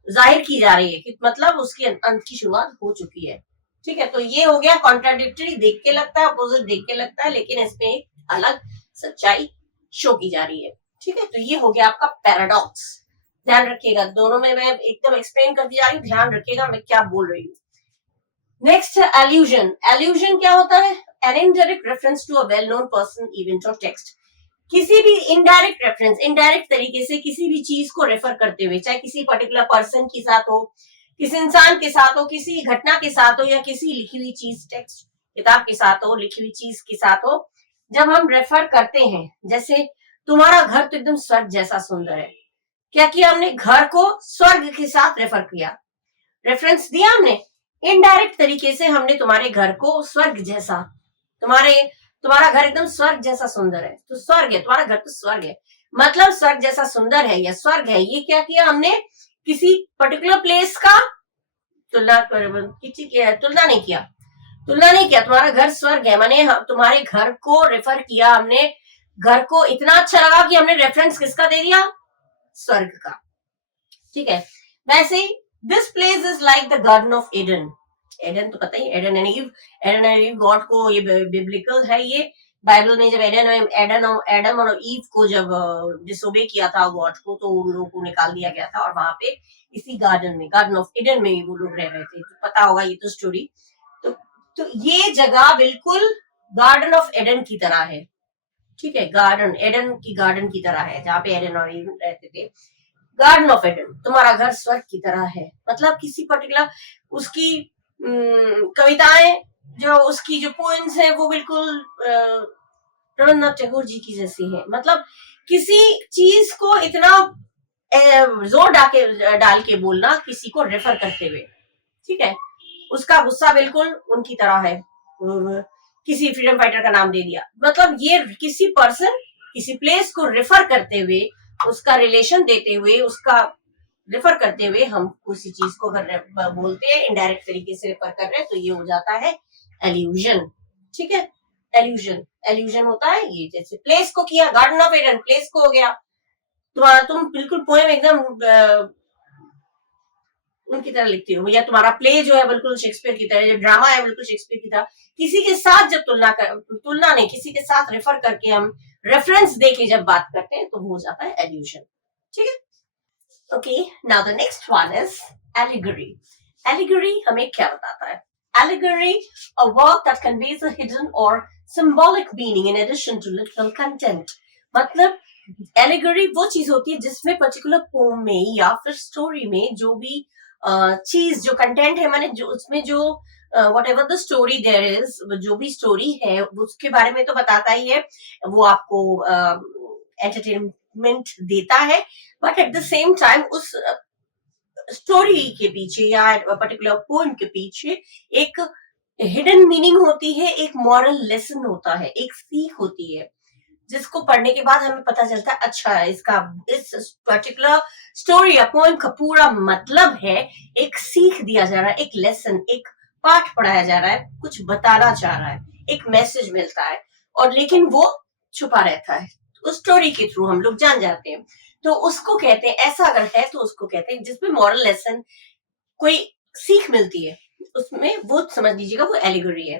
जाहिर की जा रही है कि मतलब उसकी अंत की शुरुआत हो चुकी है, ठीक है, तो ये हो गया कॉन्ट्राडिक्टरी, देख के लगता है अपोजिट, देख के लगता है, लेकिन इसमें एक अलग सच्चाई शो की जा रही है, ठीक है, तो ये हो गया आपका पैराडॉक्स, ध्यान रखिएगा, दोनों में मैं एकदम एक्सप्लेन करती जा रही हूँ, ध्यान रखिएगा मैं क्या बोल रही हूँ। नेक्स्ट है एल्यूजन, एल्यूजन क्या होता है, an indirect reference to a well known person, event और टेक्स्ट, किसी भी इनडायरेक्ट रेफरेंस, इनडायरेक्ट तरीके से किसी भी चीज को रेफर करते हुए, चाहे किसी पर्टिकुलर पर्सन के साथ हो, किसी इंसान के साथ हो, किसी घटना के साथ हो, या किसी लिखी हुई चीज, टेक्स्ट किताब के साथ हो, लिखी हुई चीज के साथ हो, जब हम रेफर करते हैं, जैसे तुम्हारा घर तो एकदम स्वर्ग जैसा सुंदर है, क्या किया हमने, घर को स्वर्ग के साथ रेफर किया, रेफरेंस दिया हमने, इनडायरेक्ट तरीके से हमने तुम्हारे घर को स्वर्ग जैसा, तुम्हारा घर एकदम स्वर्ग जैसा सुंदर है, तो स्वर्ग है, तुम्हारा घर तो स्वर्ग है, मतलब स्वर्ग जैसा सुंदर है या स्वर्ग है, ये क्या किया हमने, किसी पर्टिकुलर प्लेस का तुलना नहीं किया, तुम्हारा घर स्वर्ग है, माने तुम्हारे घर को रेफर किया हमने, घर को इतना अच्छा लगा कि हमने रेफरेंस किसका दे दिया, स्वर्ग का, ठीक है, वैसे ही this place is like the garden of Eden, Eden तो पता ही, एडन एंड ईव गॉड को, ये बिब्लिकल है, ये बाइबल में जब एडम और ईव को जब डिसोबे किया था गॉड को, तो उन लोगों को निकाल दिया गया था, और वहां पे इसी गार्डन ऑफ ईडन में ही वो लोग रह रहे थे। तो पता होगा ये तो स्टोरी। तो तो ये जगह बिल्कुल गार्डन ऑफ एडन की तरह है, ठीक है, गार्डन एडन की गार्डन की तरह है, जहाँ पे एडन और ईव रहते थे। गार्डन ऑफ एडन, तुम्हारा घर स्वर्ग की तरह है। मतलब किसी पर्टिकुलर उसकी कविताएं, जो उसकी जो पोएम्स है, वो बिल्कुल रविन्द्रनाथ टैगोर जी की जैसी है। मतलब किसी चीज को इतना जोर डाल के बोलना, किसी को रेफर करते हुए, ठीक है। उसका गुस्सा बिल्कुल उनकी तरह है। किसी फ्रीडम फाइटर का नाम दे दिया, मतलब ये किसी पर्सन, किसी प्लेस को रेफर करते हुए, उसका रिलेशन देते हुए, उसका रेफर करते हुए हम उसी चीज को अगर बोलते हैं, इनडायरेक्ट तरीके से रेफर कर रहे हैं, तो ये हो जाता है एल्यूजन, ठीक है। एल्यूजन होता है ये, जैसे प्लेस को किया, गार्डन ऑफ एडन प्लेस को हो गया। तुम बिल्कुल पोएम एकदम उनकी तरह लिखती हो, या तुम्हारा प्ले जो है बिल्कुल शेक्सपियर की तरह, जो ड्रामा है बिल्कुल शेक्सपियर की तरह। किसी के साथ जब तुलना नहीं, किसी के साथ रेफर करके हम रेफरेंस देके जब बात करते हैं, तो हो जाता है एल्यूजन, ठीक है। Okay, now the next one is allegory. Allegory हमें क्या बताता है? Allegory, a work that conveys a hidden or symbolic meaning in addition to literal content. मतलब एलिगरी वो चीज होती है जिसमें पर्टिकुलर पोम में या फिर स्टोरी में जो भी चीज, जो कंटेंट है, माने जो उसमें जो whatever the story there is, जो भी स्टोरी है उसके बारे में तो बताता ही है, वो आपको एंटरटेनमेंट देता है, but at the same time उस स्टोरी के पीछे या पर्टिकुलर पोएम के पीछे एक हिडन मीनिंग होती है, एक मॉरल लेसन होता है, एक सीख होती है, जिसको पढ़ने के बाद हमें पता चलता है, अच्छा इसका, इस पर्टिकुलर स्टोरी या पोएम का पूरा मतलब है, एक सीख दिया जा रहा है, एक लेसन, एक पाठ पढ़ाया जा रहा है, कुछ बताना चाह रहा है, एक मैसेज मिलता है, और लेकिन वो छुपा रहता है, उस स्टोरी के थ्रू हम लोग जान जाते हैं। तो उसको कहते हैं, ऐसा अगर है तो उसको कहते हैं जिसमें मॉरल लेसन, कोई सीख मिलती है उसमें, वो समझ लीजिएगा वो एलिगरी है।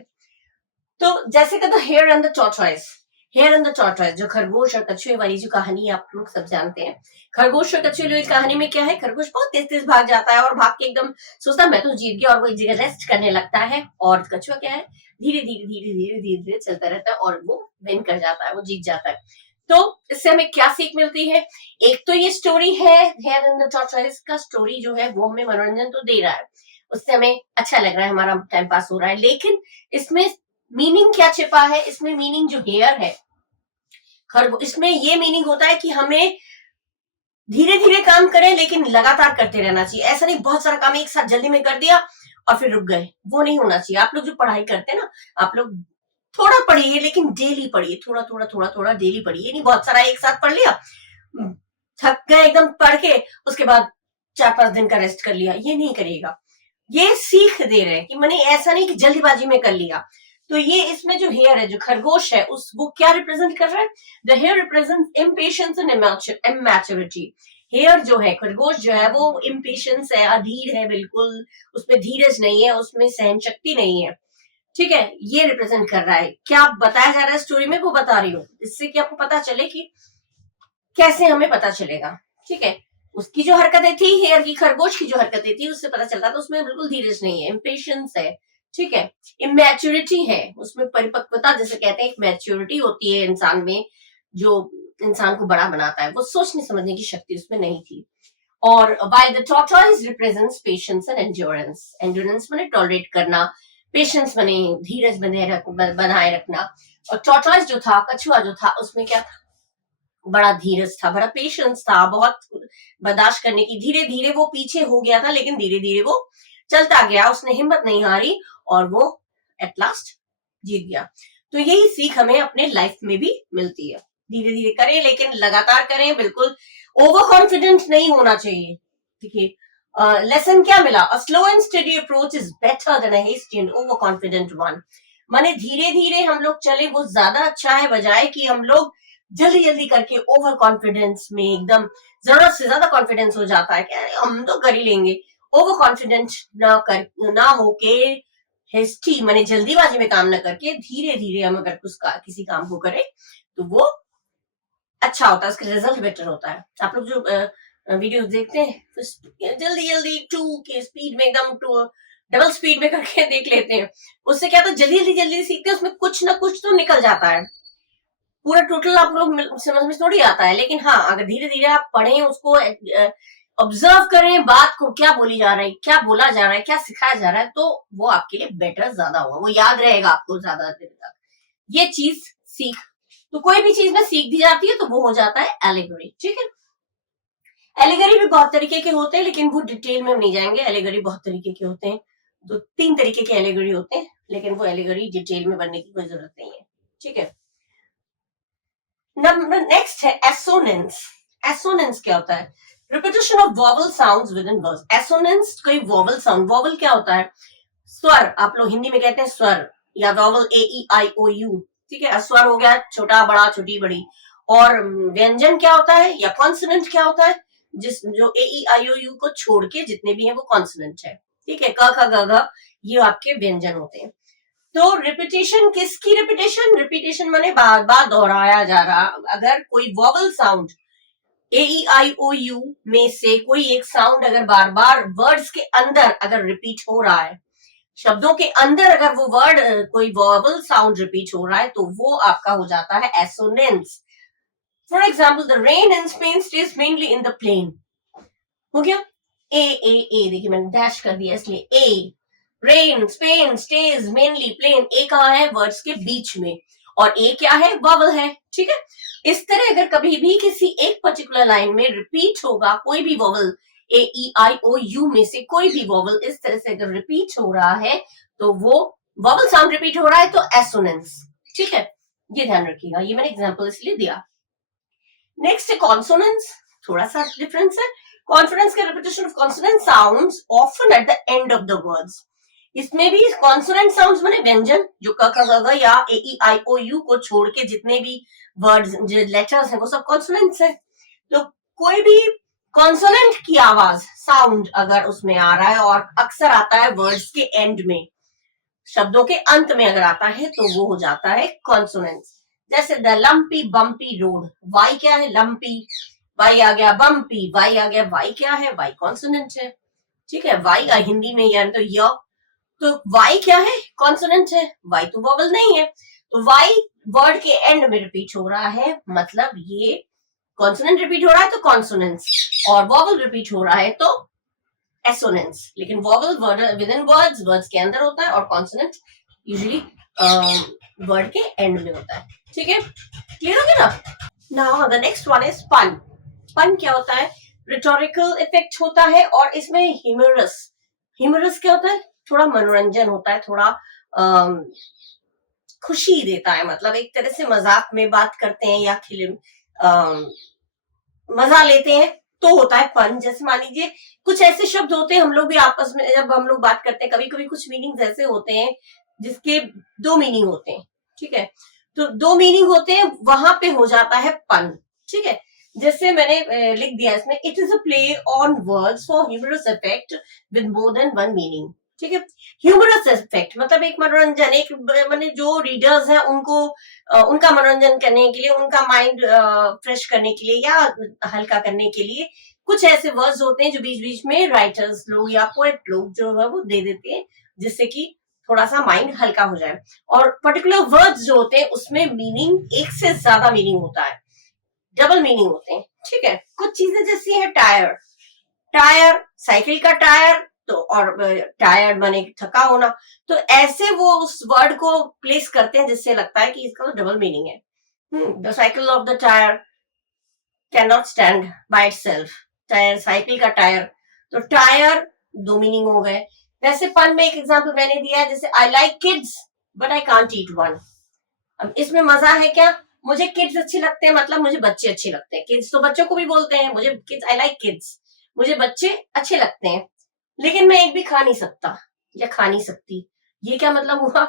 तो जैसे कहते hare and the tortoise, hare and the tortoise, जो खरगोश और कछुए वाली जो कहानी आप लोग सब जानते हैं। खरगोश और कछुए वाली कहानी में क्या है, खरगोश बहुत तेज तेज भाग जाता है और भाग के एकदम सोचता मैं तो जीत गया, और वो एक जगह रेस्ट करने लगता है, और कछुआ क्या है, धीरे धीरे धीरे धीरे धीरे धीरे चलता रहता है, और वो विन कर जाता है, वो जीत जाता है। तो इससे हमें क्या सीख मिलती है? एक तो ये स्टोरी है, हेयर एंड द टॉर्टॉइस का स्टोरी जो है वो हमें मनोरंजन तो दे रहा है, उससे हमें अच्छा लग रहा है, हमारा टाइम पास हो रहा है, लेकिन इसमें मीनिंग क्या छिपा है? इसमें मीनिंग जो हेयर है, इसमें ये मीनिंग होता है कि हमें धीरे धीरे काम करें, लेकिन लगातार करते रहना चाहिए। ऐसा नहीं बहुत सारा काम एक साथ जल्दी में कर दिया और फिर रुक गए, वो नहीं होना चाहिए। आप लोग जो पढ़ाई करते हैं ना, आप लोग थोड़ा पढ़िए, लेकिन डेली पढ़िए, थोड़ा थोड़ा थोड़ा थोड़ा डेली पढ़िए, नहीं बहुत सारा एक साथ पढ़ लिया, थक गए एकदम पढ़ के, उसके बाद 4-5 दिन का रेस्ट कर लिया, ये नहीं करिएगा। ये सीख दे रहे हैं कि मैंने ऐसा नहीं कि जल्दीबाजी में कर लिया। तो ये इसमें जो हेयर है, जो खरगोश है, उस वो क्या रिप्रेजेंट कर रहा है? The hare represent impatience and immaturity. Hare जो है, खरगोश जो है, वो इम्पेशंस है, अधीर है, बिल्कुल उसमें धीरज नहीं है, उसमें सहन शक्ति नहीं है, ठीक है। ये रिप्रेजेंट कर रहा है, क्या बताया जा रहा है स्टोरी में, वो बता रही हूँ, इससे कि आपको पता चले कि कैसे हमें पता चलेगा, ठीक है। उसकी जो हरकतें थी, हेयर की, खरगोश की जो हरकतें थी, उससे पता चलता था उसमें बिल्कुल धीरज नहीं है, इम्पेशंस है, ठीक है, इमेच्योरिटी है, उसमें परिपक्वता जैसे कहते हैं, एक मैच्योरिटी होती है इंसान में, जो इंसान को बड़ा बनाता है, वो सोचने समझने की शक्ति उसमें नहीं थी। और while the tortoise represents patience and endurance, endurance माने टॉलरेट करना, पेशेंस माने धीरज बनाए रखना, और tortoise जो था, कछुआ जो था, उसमें क्या था, बड़ा धीरज था, बड़ा पेशेंस था, बहुत बर्दाश्त करने की, धीरे धीरे वो पीछे हो गया था, लेकिन धीरे धीरे वो चलता गया, उसने हिम्मत नहीं हारी, और वो एट लास्ट जीत गया। तो यही सीख हमें अपने लाइफ में भी मिलती है, धीरे धीरे करें, लेकिन लगातार करें, बिल्कुल ओवर कॉन्फिडेंट नहीं होना चाहिए, ठीक है। लेसन क्या मिला? A slow and steady approach is better than a hasty and overconfident one. माने धीरे धीरे हम लोग चले, वो ज्यादा अच्छा है, बजाय कि हम लोग जल्दी जल्दी करके ओवर कॉन्फिडेंस में, एकदम जरूरत से ज्यादा कॉन्फिडेंस हो जाता है कि हम तो कर ही लेंगे। ओवर कॉन्फिडेंट ना होके हेस्टी माने जल्दीबाजी में काम न करके धीरे धीरे हम अगर किसी काम को करें तो वो अच्छा होता है, उसका रिजल्ट बेटर होता है। आप लोग जो वीडियो देखते हैं तो जल्दी जल्दी 2 के स्पीड में एकदम डबल स्पीड में करके देख लेते हैं, उससे क्या होता है जल्दी जल्दी सीखते हैं, उसमें कुछ ना कुछ तो निकल जाता है, पूरा टोटल आप लोग समझ में थोड़ी आता है। लेकिन हाँ, अगर धीरे धीरे आप पढ़ें, उसको ऑब्जर्व करें, बात को क्या बोली जा रही है, क्या बोला जा रहा है, क्या सिखाया जा रहा है, तो वो आपके लिए बेटर ज्यादा होगा, वो याद रहेगा आपको ज्यादा देर तक। ये चीज सीख, तो कोई भी चीज में सीख दी जाती है तो वो हो जाता है एलिगरी। ठीक है, एलिगरी भी बहुत तरीके के होते हैं, लेकिन वो डिटेल में हम नहीं जाएंगे। एलिगरी बहुत तरीके के होते हैं, तो 3 तरीके के एलिगरी होते हैं, लेकिन वो एलिगरी डिटेल में बनने की कोई जरूरत नहीं है। ठीक है, नंबर नेक्स्ट है एसोनेंस। एसोनेंस क्या होता है? Repetition of vowel sounds with in words. Assonance कोई वॉवल साउंड, वॉवल क्या होता है? स्वर, आप लोग हिंदी में कहते हैं स्वर या vowel, A E I O you. ठीक है, स्वर हो गया छोटा बड़ा छोटी बड़ी, और व्यंजन क्या होता है या कॉन्सोनेंट क्या होता है? जिस जो ए ई आई ओ यू को छोड़ के जितने भी हैं वो कॉन्सोनेंट है। ठीक है, क ख ग घ ये आपके व्यंजन होते हैं। तो रिपीटेशन, किसकी रिपीटेशन? रिपीटेशन माने बार बार दोहराया जा रहा। अगर कोई vowel sound A E I O U में से कोई एक साउंड अगर बार बार वर्ड्स के अंदर अगर रिपीट हो रहा है, शब्दों के अंदर अगर वो वर्ड कोई वॉवल साउंड रिपीट हो रहा है, तो वो आपका हो जाता है assonance. For example, the rain in Spain stays mainly in the plain. हो गया ए, देखिए मैंने डैश कर दिया इसलिए A. Rain Spain stays mainly plain, A कहाँ है? वर्ड्स के बीच में, और ए क्या है? वॉवल है। ठीक है, इस तरह अगर कभी भी किसी एक पर्टिकुलर लाइन में रिपीट होगा कोई भी vowel, A E I O U में से कोई भी वॉवल इस तरह से अगर रिपीट हो रहा है, तो वो वॉवल साउंड रिपीट हो रहा है, तो एसोनेंस। ठीक है, ये ध्यान रखिएगा, ये मैंने एग्जांपल इसलिए दिया। नेक्स्ट है कॉन्सोनेंस, थोड़ा सा डिफरेंस है। कॉन्फिडेंस का repetition of consonant sounds often at the end of the words. इसमें भी कॉन्सोनेंट साउंड्स माने व्यंजन, जो क ख ग घ या ए ई आई ओ यू को छोड़ के जितने भी वर्ड्स जो लेटर्स हैं वो सब कॉन्सोनेंट्स है। तो कोई भी कॉन्सोनेंट की आवाज साउंड अगर उसमें आ रहा है, और अक्सर आता है वर्ड्स के एंड में, शब्दों के अंत में अगर आता है, तो वो हो जाता है कॉन्सोनेंट्स। जैसे the lumpy bumpy road, Y क्या है? लंपी। वाई आ गया बम्पी, वाई आ गया, वाई क्या है? वाई कॉन्सोनेंट है। ठीक है, वाई का हिंदी में यानी तो य, तो वाई क्या है? कॉन्सोनेंट है। वाई तो वॉवल नहीं है, तो वाई वर्ड के एंड में रिपीट हो रहा है, मतलब ये कॉन्सोनेंट रिपीट हो रहा है तो कॉन्सोनेंट्स, और वॉवल रिपीट हो रहा है तो एसोनेंट्स। लेकिन vowel word with in words, words के अंदर होता है, और कॉन्सोनेंट यूजुअली वर्ड के एंड में होता है। ठीक है, क्लियर हो गया ना? Now the next one is पन। पन क्या होता है? रिटोरिकल इफेक्ट होता है, और इसमें ह्यूमरस। ह्यूमरस क्या होता है? थोड़ा मनोरंजन होता है, थोड़ा खुशी देता है, मतलब एक तरह से मजाक में बात करते हैं या मजा लेते हैं, तो होता है पन। जैसे मान लीजिए कुछ ऐसे शब्द होते हैं, हम लोग भी आपस में जब हम लोग बात करते हैं, कभी कभी कुछ मीनिंग्स ऐसे होते हैं जिसके 2 मीनिंग होते हैं। ठीक है, तो 2 मीनिंग होते हैं, वहां पे हो जाता है पन। ठीक है, जैसे मैंने लिख दिया इसमें, it is a play on words for humorous effect with more than 1 meaning. ठीक है, ह्यूमरस इफेक्ट मतलब एक मनोरंजन, एक मैंने जो रीडर्स हैं उनको उनका मनोरंजन करने के लिए, उनका माइंड फ्रेश करने के लिए या हल्का करने के लिए कुछ ऐसे वर्ड्स होते हैं जो बीच बीच में राइटर्स लोग या पोएट लोग जो है वो दे देते हैं, जिससे कि थोड़ा सा माइंड हल्का हो जाए। और पर्टिकुलर वर्ड्स जो होते हैं उसमें मीनिंग, एक से ज्यादा मीनिंग होता है, डबल मीनिंग होते हैं। ठीक है, कुछ चीजें जैसी है टायर, टायर साइकिल का टायर, तो और टायर्ड माने थका होना, तो ऐसे वो उस वर्ड को प्लेस करते हैं जिससे लगता है कि इसका तो डबल मीनिंग है। The cycle of the tyre can not stand by itself. Tyre, cycle का टायर, तो टायर 2 मीनिंग हो गए। वैसे पन में एक एग्जांपल मैंने दिया है, जैसे I like kids but I can't eat one. अब इसमें मजा है क्या? मुझे किड्स अच्छे लगते हैं, मतलब मुझे बच्चे अच्छे लगते हैं। किड्स तो बच्चों को भी बोलते हैं, मुझे किड्स, आई लाइक किड्स, मुझे बच्चे अच्छे लगते हैं, लेकिन मैं एक भी खा नहीं सकता या खा नहीं सकती। ये क्या मतलब हुआ?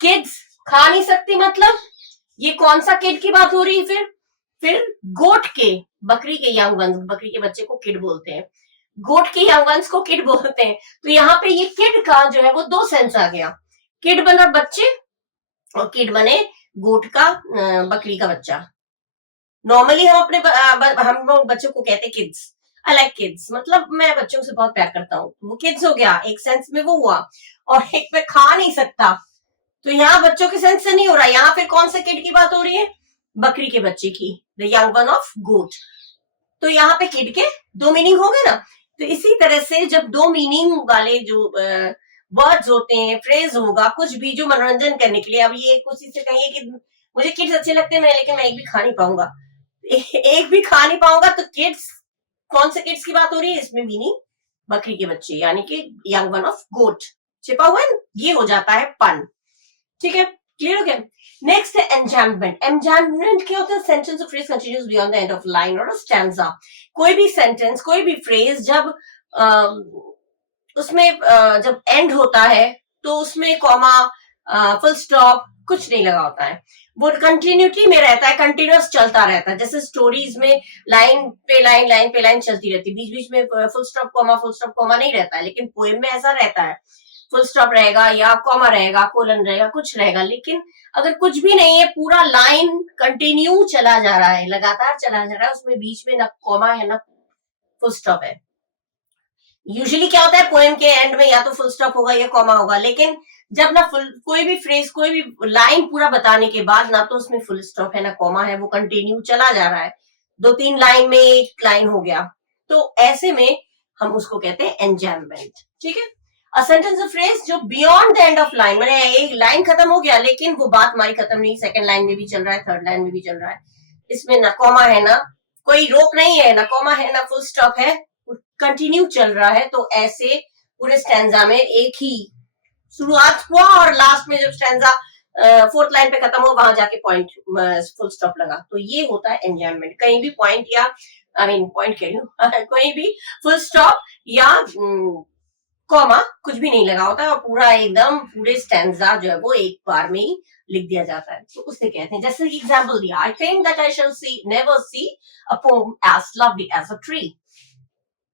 किड्स खा नहीं सकती, मतलब ये कौन सा किड की बात हो रही है? फिर गोट के, बकरी के यंग वंस, बकरी के बच्चे को किड बोलते हैं, गोट के यंग वंस को किड बोलते हैं। तो यहाँ पे ये किड का जो है वो 2 सेंस आ गया। किड बना बच्चे और किड बने गोट का बकरी का बच्चा। नॉर्मली हम अपने हम लोग बच्चों को कहते हैं किड्स। आई लाइक किड्स, मतलब मैं बच्चों से बहुत प्यार करता हूँ, वो किड्स हो गया, एक सेंस में वो हुआ, और एक में खा नहीं सकता, तो यहाँ बच्चों के सेंस से नहीं हो रहा। यहाँ फिर कौन से किड की बात हो रही है? बकरी के बच्चे की, the young one of goat. तो यहाँ पे किड के दो मीनिंग हो गए ना। तो इसी तरह से जब दो मीनिंग वाले जो वर्ड्स होते हैं, फ्रेज होगा, कुछ भी जो मनोरंजन करने के लिए, अब ये कुछ से कहिए कि मुझे किड्स अच्छे लगते हैं, मैं लेकिन मैं एक भी खा नहीं पाऊंगा, एक भी खा नहीं पाऊंगा, तो किड्स, कौन से किड्स की बात हो रही है? इसमें मीनिंग बकरी के बच्चे, यानी कि यंग वन ऑफ गोट छिपा हुआ है, ये हो जाता है पन। ठीक है, क्लियर हो गया? नेक्स्ट है एंजाम्पमेंट। एंजाम्पमेंट क्या होता है? सेंटेंस और phrase continues beyond the end of line और स्टैंजा। कोई भी सेंटेंस, कोई भी फ्रेज जब उसमें जब एंड होता है तो उसमें कॉमा, फुल स्टॉप कुछ नहीं लगा होता है, वो कंटिन्यूटी में रहता है, कंटिन्यूअस चलता रहता है। जैसे स्टोरीज में लाइन पे लाइन, लाइन पे लाइन चलती रहती है, बीच बीच में फुल स्टॉप कॉमा नहीं रहता है, लेकिन पोएम में ऐसा रहता है, फुल स्टॉप रहेगा या कॉमा रहेगा, कोलन रहेगा, कुछ रहेगा। लेकिन अगर कुछ भी नहीं है, पूरा लाइन कंटिन्यू चला जा रहा है, लगातार चला जा रहा है, उसमें बीच में ना कॉमा है ना फुल स्टॉप है। यूजुअली क्या होता है, पोएम के एंड में या तो फुल स्टॉप होगा या कॉमा होगा, लेकिन जब ना कोई भी फ्रेज, कोई भी लाइन पूरा बताने के बाद ना तो उसमें फुल स्टॉप है ना कॉमा है, वो कंटिन्यू चला जा रहा है, दो तीन लाइन में एक लाइन हो गया, तो ऐसे में हम उसको कहते हैं एंजाम्पमेंट। ठीक है, अ सेंटेंस ऑफ फ्रेज जो beyond the end of line, मैंने एक लाइन खत्म हो गया लेकिन वो बात हमारी खत्म नहीं, सेकंड लाइन में भी चल रहा है, थर्ड लाइन में भी चल रहा है, इसमें ना कॉमा है, ना कोई रोक नहीं है, ना कॉमा है ना फुल स्टॉप है, कंटिन्यू चल रहा है। तो ऐसे पूरे स्टैंजा में एक ही शुरुआत हुआ और लास्ट में जब स्टैंजा फोर्थ लाइन पे खत्म हो, वहां जाके पॉइंट फुल स्टॉप लगा, तो ये होता है एंजाम्पमेंट। कहीं भी पॉइंट या पॉइंट कह रही हूँ कहीं भी फुल स्टॉप या कॉमा कुछ भी नहीं लगा होता है, और पूरा एकदम पूरे स्टैंजा जो है वो एक बार में ही लिख दिया जाता है, तो उसे कहते हैं। जैसे एग्जाम्पल दिया, I think that I shall see never see a poem as lovely as a tree.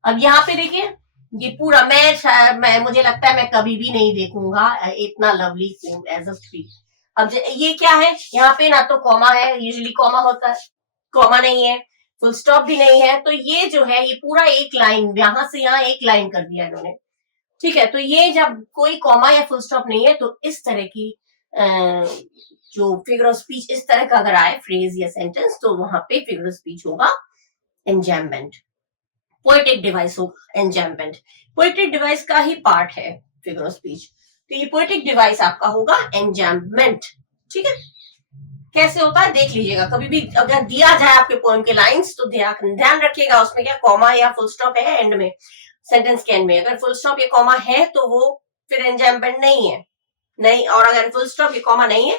अब यहाँ पे देखिए, ये पूरा मैं मुझे लगता है मैं कभी भी नहीं देखूंगा इतना lovely poem as a tree. अब ये क्या है, यहाँ पे ना तो कॉमा है, यूजुअली कॉमा होता है, कॉमा नहीं है, फुल स्टॉप भी नहीं है, तो ये जो है ये पूरा एक लाइन, यहां से यहाँ एक लाइन कर दिया इन्होंने। ठीक है, तो ये जब कोई कॉमा या फुल स्टॉप नहीं है, तो इस तरह की जो फिगर ऑफ स्पीच इस तरह का अगर आए फ्रेज या सेंटेंस, तो वहां पे फिगर ऑफ स्पीच होगा एंजाम्पमेंट। पोएटिक डिवाइस होगा एंजाम्पमेंट, पोएटिक डिवाइस का ही पार्ट है फिगर ऑफ स्पीच, तो ये पोएटिक डिवाइस आपका होगा एंजाम्पमेंट। ठीक है, कैसे होता है देख लीजिएगा, कभी भी अगर दिया जाए आपके पोएम के लाइंस तो ध्यान रखिएगा उसमें क्या कॉमा या फुल स्टॉप है एंड में, सेंटेंस के एंड में अगर फुल स्टॉप या कॉमा है तो वो फिर एंजाम्पमेंट नहीं है, नहीं, और अगर फुल स्टॉप या कॉमा नहीं है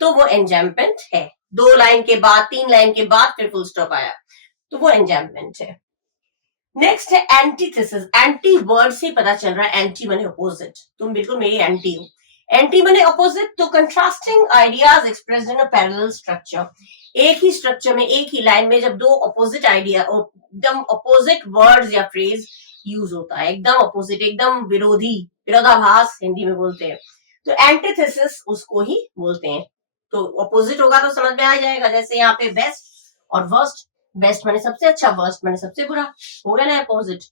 तो वो एंजाम्पमेंट है। दो लाइन के बाद, तीन लाइन के बाद फिर फुल स्टॉप आया तो वो एंजाम्पमेंट है। नेक्स्ट है एंटीथेसिस। एंटी वर्ड से पता चल रहा है, एंटी माने अपोजिट, तुम बिल्कुल मेरी एंटी हो, एंटी माने अपोजिट, तो contrasting ideas expressed in a parallel structure. एक ही स्ट्रक्चर में, एक ही लाइन में जब दो अपोजिट आइडिया, एकदम अपोजिट वर्ड्स या फ्रेज यूज होता है, एकदम अपोजिट, एकदम विरोधी, विरोधाभास हिंदी में बोलते हैं, तो एंटीथेसिस उसको ही बोलते हैं। तो अपोजिट होगा तो समझ में आ जाएगा, जैसे यहाँ पे बेस्ट और वर्स्ट, बेस्ट माने सबसे अच्छा, वर्स्ट माने सबसे बुरा, हो गया ना अपोजिट,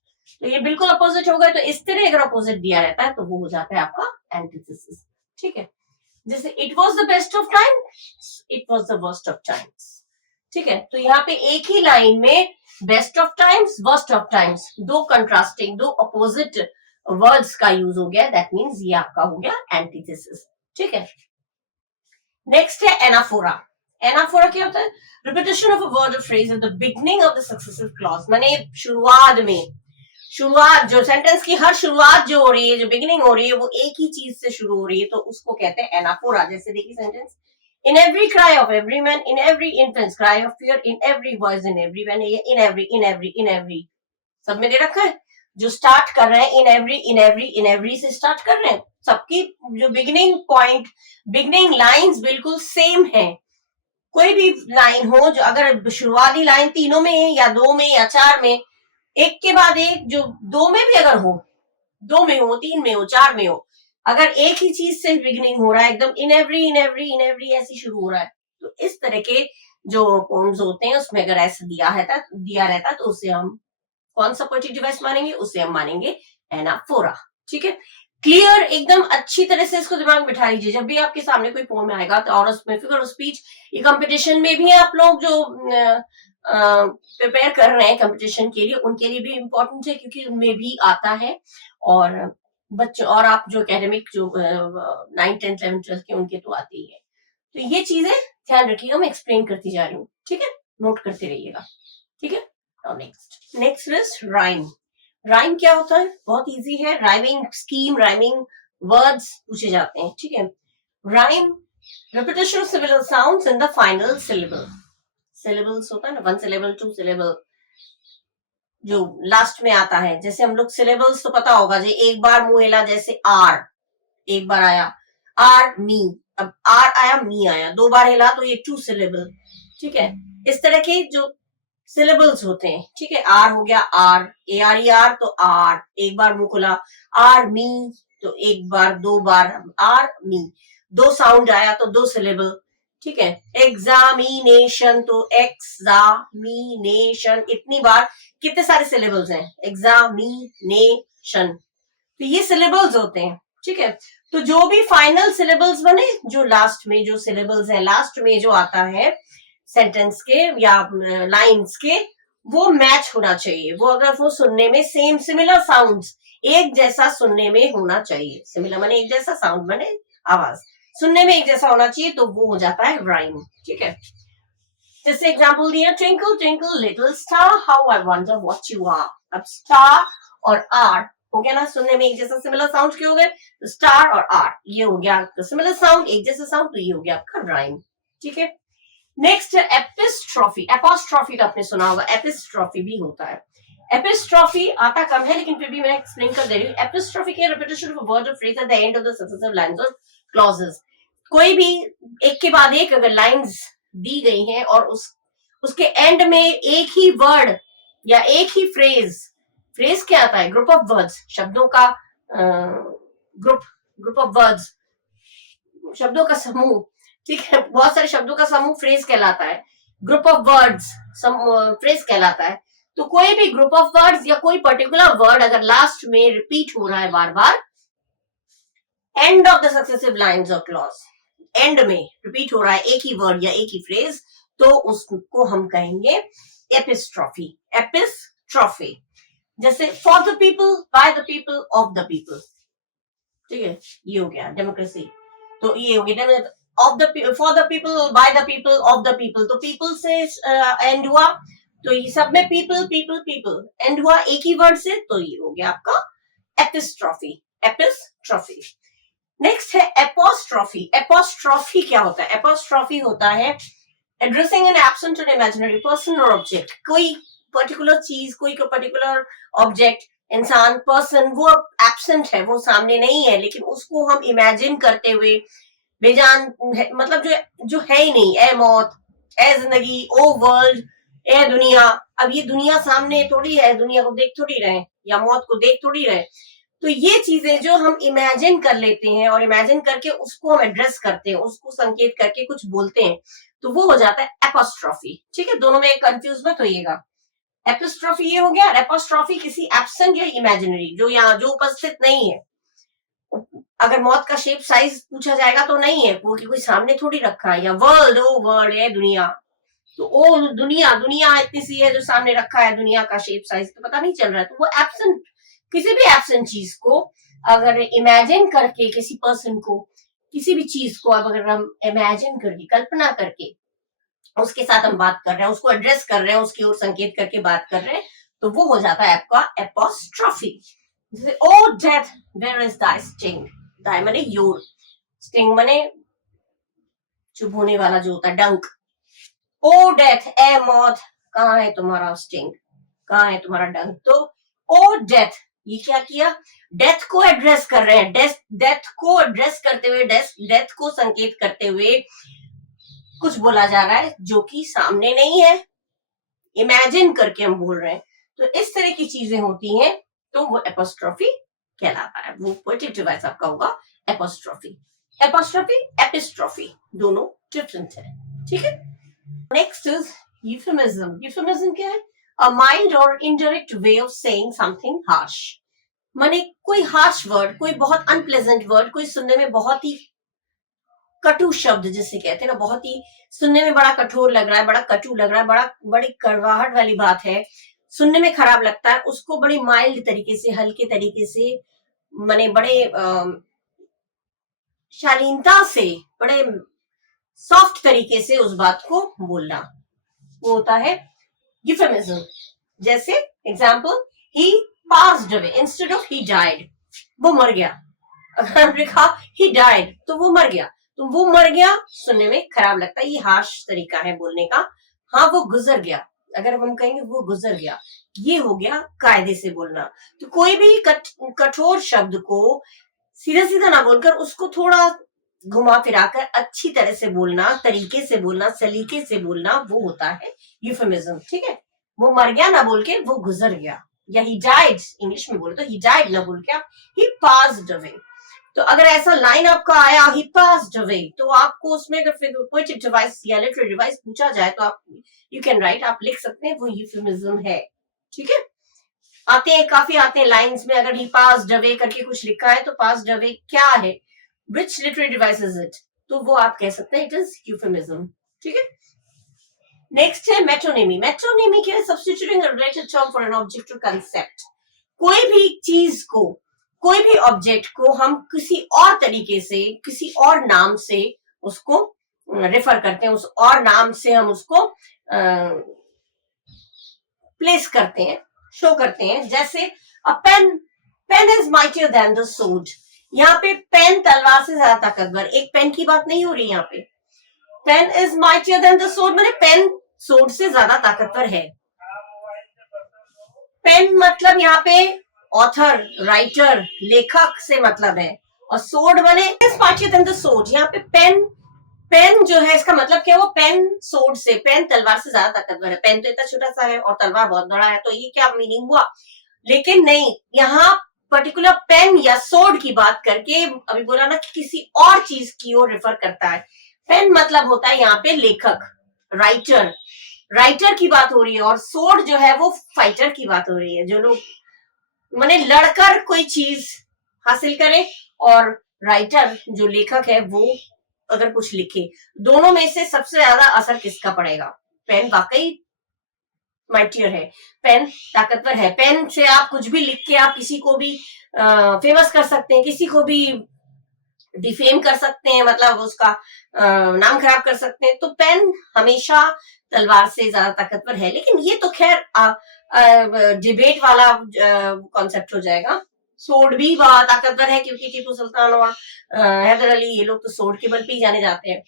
तो ये बिल्कुल अपोजिट हो गए। तो इस तरह अगर अपोजिट दिया रहता है तो वो हो जाता है आपका एंटीथेसिस। ठीक है, जैसे it was the best of time, it was the worst of times. ठीक है, तो यहाँ पे एक ही लाइन में best of times, worst of times, दो कंट्रास्टिंग, दो अपोजिट वर्ड्स का यूज हो गया, दैट मीन्स ये आपका हो गया एंटीथेसिस। ठीक है, नेक्स्ट है एनाफोरा। एनाफोरा क्या होता है? रिपीटेशन ऑफ अ वर्ड और phrase at the beginning of the successive clause, माने शुरुआत में, शुरुआत जो सेंटेंस की हर शुरुआत जो हो रही है, जो बिगिनिंग हो रही है, वो एक ही चीज से शुरू हो रही है, तो उसको कहते हैं एनाफोरा। जैसे देखिए sentence, in every cry of every man, in every infants cry of fear, in every voice in every man, in every in every in every सब में दे रखा है। जो स्टार्ट कर रहे हैं in every in every in every से start कर रहे हैं, सबकी जो बिगिनिंग पॉइंट, बिगिनिंग लाइंस बिल्कुल सेम है। कोई भी लाइन हो, जो अगर शुरुआती लाइन तीनों में है या दो में या चार में, एक के बाद एक, जो दो में भी अगर हो, दो में हो, तीन में हो, चार में हो, अगर एक ही चीज से बिगिनिंग हो रहा है, एकदम इन एवरी ऐसी शुरू हो रहा है, तो इस तरह के जो पोम्स होते हैं उसमें अगर ऐसा दिया रहता तो उसे हम कौन सा पोएटिक डिवाइस मानेंगे? उसे हम मानेंगे एनाफोरा। ठीक है, क्लियर, एकदम अच्छी तरह से इसको दिमाग में बिठा लीजिए। जब भी आपके सामने कोई पोम आएगा तो और उसमें फिगर ऑफ स्पीच, ये कंपटीशन में भी आप लोग जो प्रिपेयर कर रहे हैं कंपटीशन के लिए, उनके लिए भी इम्पोर्टेंट है, क्योंकि उनमें भी आता है। और बच्चों और आप जो एकेडमिक जो 9th 10th 11th 12th के, उनके तो आते ही है। तो ये चीजें ध्यान रखिएगा, मैं एक्सप्लेन करती जा रही हूँ। ठीक है, नोट करते रहिएगा। ठीक है, नेक्स्ट इज राइम। राइम क्या होता है? बहुत इजी है। राइमिंग स्कीम, राइमिंग वर्ड्स पूछे जाते हैं। ठीक है, rhyme repetition of syllable sounds in the final syllable. syllables होता है ना, 1 syllable 2 syllable जो लास्ट में आता है। जैसे हम लोग syllables तो पता होगा, जो एक बार मुंह हिला, जैसे आर एक बार आया, आर मी, अब आर आया मी आया, 2 बार हिला तो ये 2 syllable। ठीक है, इस तरह के जो syllables होते हैं। ठीक है, आर हो गया, R A R E R, तो आर एक बार मुंह खुला, आर मी तो एक बार, 2 बार आर मी, 2 साउंड आया तो 2 syllable। ठीक है, एग्जामिनेशन तो एक्सामिनेशन, इतनी बार, कितने सारे syllables हैं? एग्जामिनेशन, तो ये syllables होते हैं। ठीक है, तो जो भी फाइनल syllables बने, जो लास्ट में जो syllables है, लास्ट में जो आता है सेंटेंस के या लाइंस के, वो मैच होना चाहिए। वो अगर वो सुनने में सेम सिमिलर साउंड्स, एक जैसा सुनने में होना चाहिए। सिमिलर माने एक जैसा, साउंड माने आवाज, सुनने में एक जैसा होना चाहिए, तो वो हो जाता है राइम। ठीक है, जैसे एग्जांपल दिया, twinkle twinkle little star how I wonder what you are. अब स्टार और आर हो गया ना, सुनने में एक जैसा, सिमिलर साउंड के हो गए, तो स्टार और आर ये हो गया आपका सिमिलर साउंड, एक जैसा साउंड, तो ये हो गया आपका राइम। ठीक है, नेक्स्ट एपिस्ट्रॉफी। एपोस्ट्रॉफी तो आपने सुना होगा, एपिस्ट्रॉफी भी होता है। एपिस्ट्रॉफी आता कम है, लेकिन फिर भी मैं एक्सप्लेन कर दे रही हूँ। एपिस्ट्रॉफी के रिपीटेशन ऑफ वर्ड और phrase at the end of the successive lines और क्लॉजेस। कोई भी एक के बाद एक अगर लाइंस दी गई हैं और उसके एंड में एक ही वर्ड या एक ही फ्रेज क्या आता है? ग्रुप ऑफ वर्ड्स, शब्दों का ग्रुप ऑफ वर्ड्स, शब्दों का समूह। ठीक है, बहुत सारे शब्दों का समूह फ्रेज कहलाता है, ग्रुप ऑफ वर्ड्स फ्रेज कहलाता है। तो कोई भी ग्रुप ऑफ वर्ड्स या कोई पर्टिकुलर वर्ड अगर लास्ट में रिपीट हो रहा है बार बार, end of the successive lines और क्लॉज, एंड में रिपीट हो रहा है एक ही वर्ड या एक ही फ्रेज, तो उसको हम कहेंगे एपिस्ट्रॉफी। एपिस्ट्रॉफी, जैसे for the people, by the people, of the people. ठीक है, ये हो गया डेमोक्रेसी, तो ये हो गया of the, for the people, by the people, of the people, तो पीपल से एंड हुआ, तो ये सब में पीपल पीपल पीपल एंड हुआ एक ही वर्ड से, तो ये हो गया आपका एपिस्ट्रॉफी। एपिस्ट्रॉफी। नेक्स्ट है एपोस्ट्रॉफी। एपोस्ट्रॉफी क्या होता है? एपोस्ट्रॉफी होता है एड्रेसिंग एन एब्सेंट और इमेजिनरी पर्सन और ऑब्जेक्ट। कोई पर्टिकुलर चीज, कोई पर्टिकुलर ऑब्जेक्ट, इंसान, पर्सन, वो एब्सेंट है, वो सामने नहीं है, लेकिन उसको हम इमेजिन करते हुए, बेजान मतलब जो है ही नहीं, ए मौत, ए जिंदगी, ओ वर्ल्ड, ए दुनिया। अब ये दुनिया सामने थोड़ी है, दुनिया को देख थोड़ी रहे या मौत को देख थोड़ी रहे। तो ये चीजें जो हम इमेजिन कर लेते हैं और इमेजिन करके उसको हम एड्रेस करते हैं, उसको संकेत करके कुछ बोलते हैं, तो वो हो जाता है एपोस्ट्रॉफी। ठीक है, दोनों में कंफ्यूज मत होइएगा। एपिस्ट्रॉफी ये हो गया, एपोस्ट्रॉफी किसी एब्सेंट या इमेजिनरी, जो यहाँ जो उपस्थित नहीं है। अगर मौत का शेप साइज पूछा जाएगा तो नहीं है वो, कि कोई सामने थोड़ी रखा है, या वर्ल्ड, ओ वर्ल्ड है दुनिया, तो ओ दुनिया, दुनिया इतनी सी है जो सामने रखा है, दुनिया का शेप साइज तो पता नहीं चल रहा है, तो वो एब्सेंट, किसी भी एब्सेंट चीज को अगर इमेजिन करके, किसी पर्सन को, किसी भी चीज को अगर हम इमेजिन करके, कल्पना करके उसके साथ हम बात कर रहे हैं, उसको एड्रेस कर रहे हैं, उसकी ओर संकेत करके बात कर रहे हैं, तो वो हो जाता है आपका एपोस्ट्रॉफी। जैसे oh death where is thy sting. Thy माने योर, स्टिंग माने चुभ होने वाला जो होता है, डंक। ओ डेथ, ए मौत, कहाँ है तुम्हारा स्टिंग, कहाँ है तुम्हारा डंक। तो ओ डेथ, ये क्या किया? डेथ को एड्रेस कर रहे हैं, डेथ को एड्रेस करते हुए, डेथ को संकेत करते हुए कुछ बोला जा रहा है जो कि सामने नहीं है, इमेजिन करके हम बोल रहे हैं। तो इस तरह की चीजें होती हैं, तो वो एपोस्ट्रॉफी कहलाता है, वो पोएटिक डिवाइस आपका होगा एपोस्ट्रॉफी, एपोस्ट्रॉफी एपिस्ट्रॉफी दोनों डिफरेंट है, ठीक है। Next is euphemism. यूफेमिज्म क्या है? अ माइल्ड और indirect way of saying something harsh. माने कोई हार्श वर्ड, कोई बहुत अनप्लेजेंट वर्ड, कोई सुनने में बहुत ही कटु शब्द जिसे कहते हैं ना, बहुत ही सुनने में बड़ा कठोर लग रहा है, बड़ा कटु लग रहा है, बड़ी कड़वाहट वाली बात है, सुनने में खराब लगता है, उसको बड़ी माइल्ड तरीके से, हल्के तरीके से, माने बड़े शालीनता से, बड़े सॉफ्ट तरीके से उस बात को बोलना, वो होता है यूफेमिज्म। जैसे example, he passed away instead of he died, वो मर गया। अगर हमने कहा ही डाइड तो वो मर गया, तो वो मर गया सुनने में खराब लगता है, ये हार्श तरीका है बोलने का। हाँ वो गुजर गया, अगर हम कहेंगे वो गुजर गया, ये हो गया कायदे से बोलना। तो कोई भी कठोर शब्द को सीधा सीधा ना बोलकर उसको थोड़ा घुमा फिराकर अच्छी तरह से बोलना, तरीके से बोलना, सलीके से बोलना, वो होता है यूफेमिज्म, ठीक है। वो मर गया ना बोल के वो गुजर गया, या ही डाइड इंग्लिश में बोले तो ही डाइड ना बोल के आप ही पास्ड अवे। तो अगर ऐसा लाइन आपका आया ही पास्ड अवे, तो आपको उसमें अगर पोएटिक डिवाइस या लिटरेरी डिवाइस पूछा जाए तो आप यू कैन राइट, आप लिख सकते हैं वो यूफेमिज्म है, ठीक है। आते हैं, काफी आते हैं लाइंस में, अगर ही पास्ड अवे करके कुछ लिखा है तो पास्ड अवे क्या है, विच लिटरेरी डिवाइस इज इट, तो वो आप कह सकते हैं इट इज यूफेमिज्म, ठीक है। नेक्स्ट है मेट्रोनिमी। मेट्रोनिमी क्या है? Substituting a related term for an object और कंसेप्ट। कोई भी चीज को, कोई भी ऑब्जेक्ट को हम किसी और तरीके से, किसी और नाम से उसको रेफर करते हैं, उस और नाम से हम उसको प्लेस करते हैं, शो करते हैं। जैसे a pen, pen is mightier than the sword. यहाँ पे पेन तलवार से ज्यादा ताकतवर, एक पेन की बात नहीं हो रही यहाँ पे। Pen is mightier than the sword माने पेन सोर्ड से ज्यादा ताकतवर है। पेन मतलब यहाँ पे ऑथर, राइटर, लेखक से मतलब है, और सोर्ड बने is mightier than the sword. यहाँ पे पेन, पेन जो है इसका मतलब क्या, वो पेन सोर्ड से, पेन तलवार से ज्यादा ताकतवर है। पेन तो इतना छोटा सा है और तलवार बहुत बड़ा है, तो ये क्या मीनिंग हुआ? लेकिन नहीं, यहाँ पर्टिकुलर पेन या सोर्ड की बात करके अभी बोला ना कि किसी और चीज की ओर रेफर करता है। पेन मतलब होता है यहाँ पे लेखक, राइटर, राइटर की बात हो रही है, और सोर्ड जो है वो फाइटर की बात हो रही है, जो लोग माने लड़कर कोई चीज हासिल करे, और राइटर जो लेखक है वो अगर कुछ लिखे, दोनों में से सबसे ज्यादा असर किसका पड़ेगा? पेन वाकई माइटियर है, पेन ताकतवर है, पेन से आप कुछ भी लिख के आप किसी को भी फेमस कर सकते हैं, किसी को भी डिफेम कर सकते हैं, मतलब उसका नाम खराब कर सकते हैं। तो पेन हमेशा तलवार से ज्यादा ताकतवर है। लेकिन ये तो खैर डिबेट वाला कॉन्सेप्ट हो जाएगा। सोर्ड भी बहुत ताकतवर है क्योंकि टीपू सुल्तान और हैदर अली ये लोग तो सोर्ड के बल पे ही जाने जाते हैं,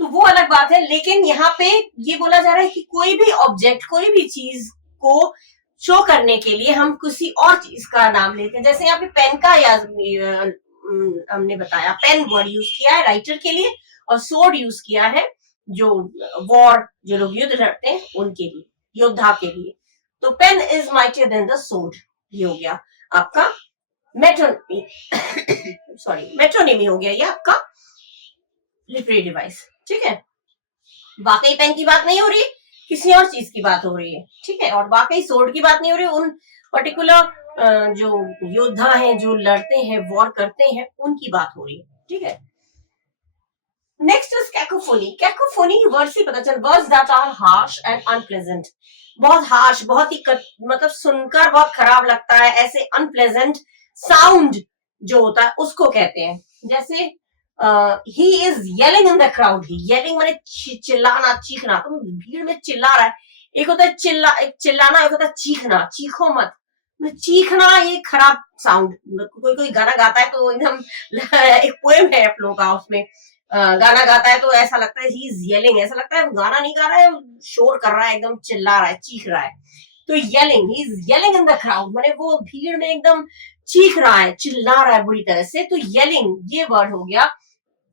तो वो अलग बात है। लेकिन यहाँ पे ये बोला जा रहा है कि कोई भी ऑब्जेक्ट, कोई भी चीज को शो करने के लिए हम किसी और चीज का नाम लेते हैं। जैसे यहाँ पे पेन का या हमने बताया पेन वर्ड यूज किया है राइटर के लिए, और सोर्ड यूज किया है जो वॉर, जो लोग युद्ध लड़ते हैं उनके लिए, योद्धा के लिए। तो pen is mightier than the sword, ये हो गया आपका मेट्रोनिमी सॉरी मेट्रोनिमी हो गया ये आपका लिटरेरी डिवाइस, ठीक है। वाकई पेन की बात नहीं हो रही, किसी और चीज की बात हो रही है, ठीक है। और वाकई सोर्ड की बात नहीं हो रही, उन पर्टिकुलर जो योद्धा हैं, जो लड़ते हैं, वॉर करते हैं, उनकी बात हो रही है, ठीक है। Next is cacophony. Cacophony word से पता चल, words that are harsh and unpleasant. बहुत हार्श, बहुत ही मतलब सुनकर बहुत खराब लगता है, ऐसे अनप्लेजेंट साउंड जो होता है उसको कहते हैं। जैसे he is yelling in the crowd. Yelling माने चिल्लाना, चीखना, तुम भीड़ में चिल्ला रहा है। एक होता है चिल्लाना, एक होता है चीखना, चीखो मत, चीखना ये खराब साउंड। कोई कोई गाना गाता है तो एकदम एक पोएम है आप लोगों का, उसमें गाना गाता है तो ऐसा लगता है ही इज येलिंग, ऐसा लगता है गाना नहीं गा रहा है, शोर कर रहा है, एकदम चिल्ला रहा है, चीख रहा है। तो yelling, he is yelling in the crowd माने वो भीड़ में एकदम चीख रहा है, चिल्ला रहा है बुरी तरह से। तो येलिंग ये वर्ड हो गया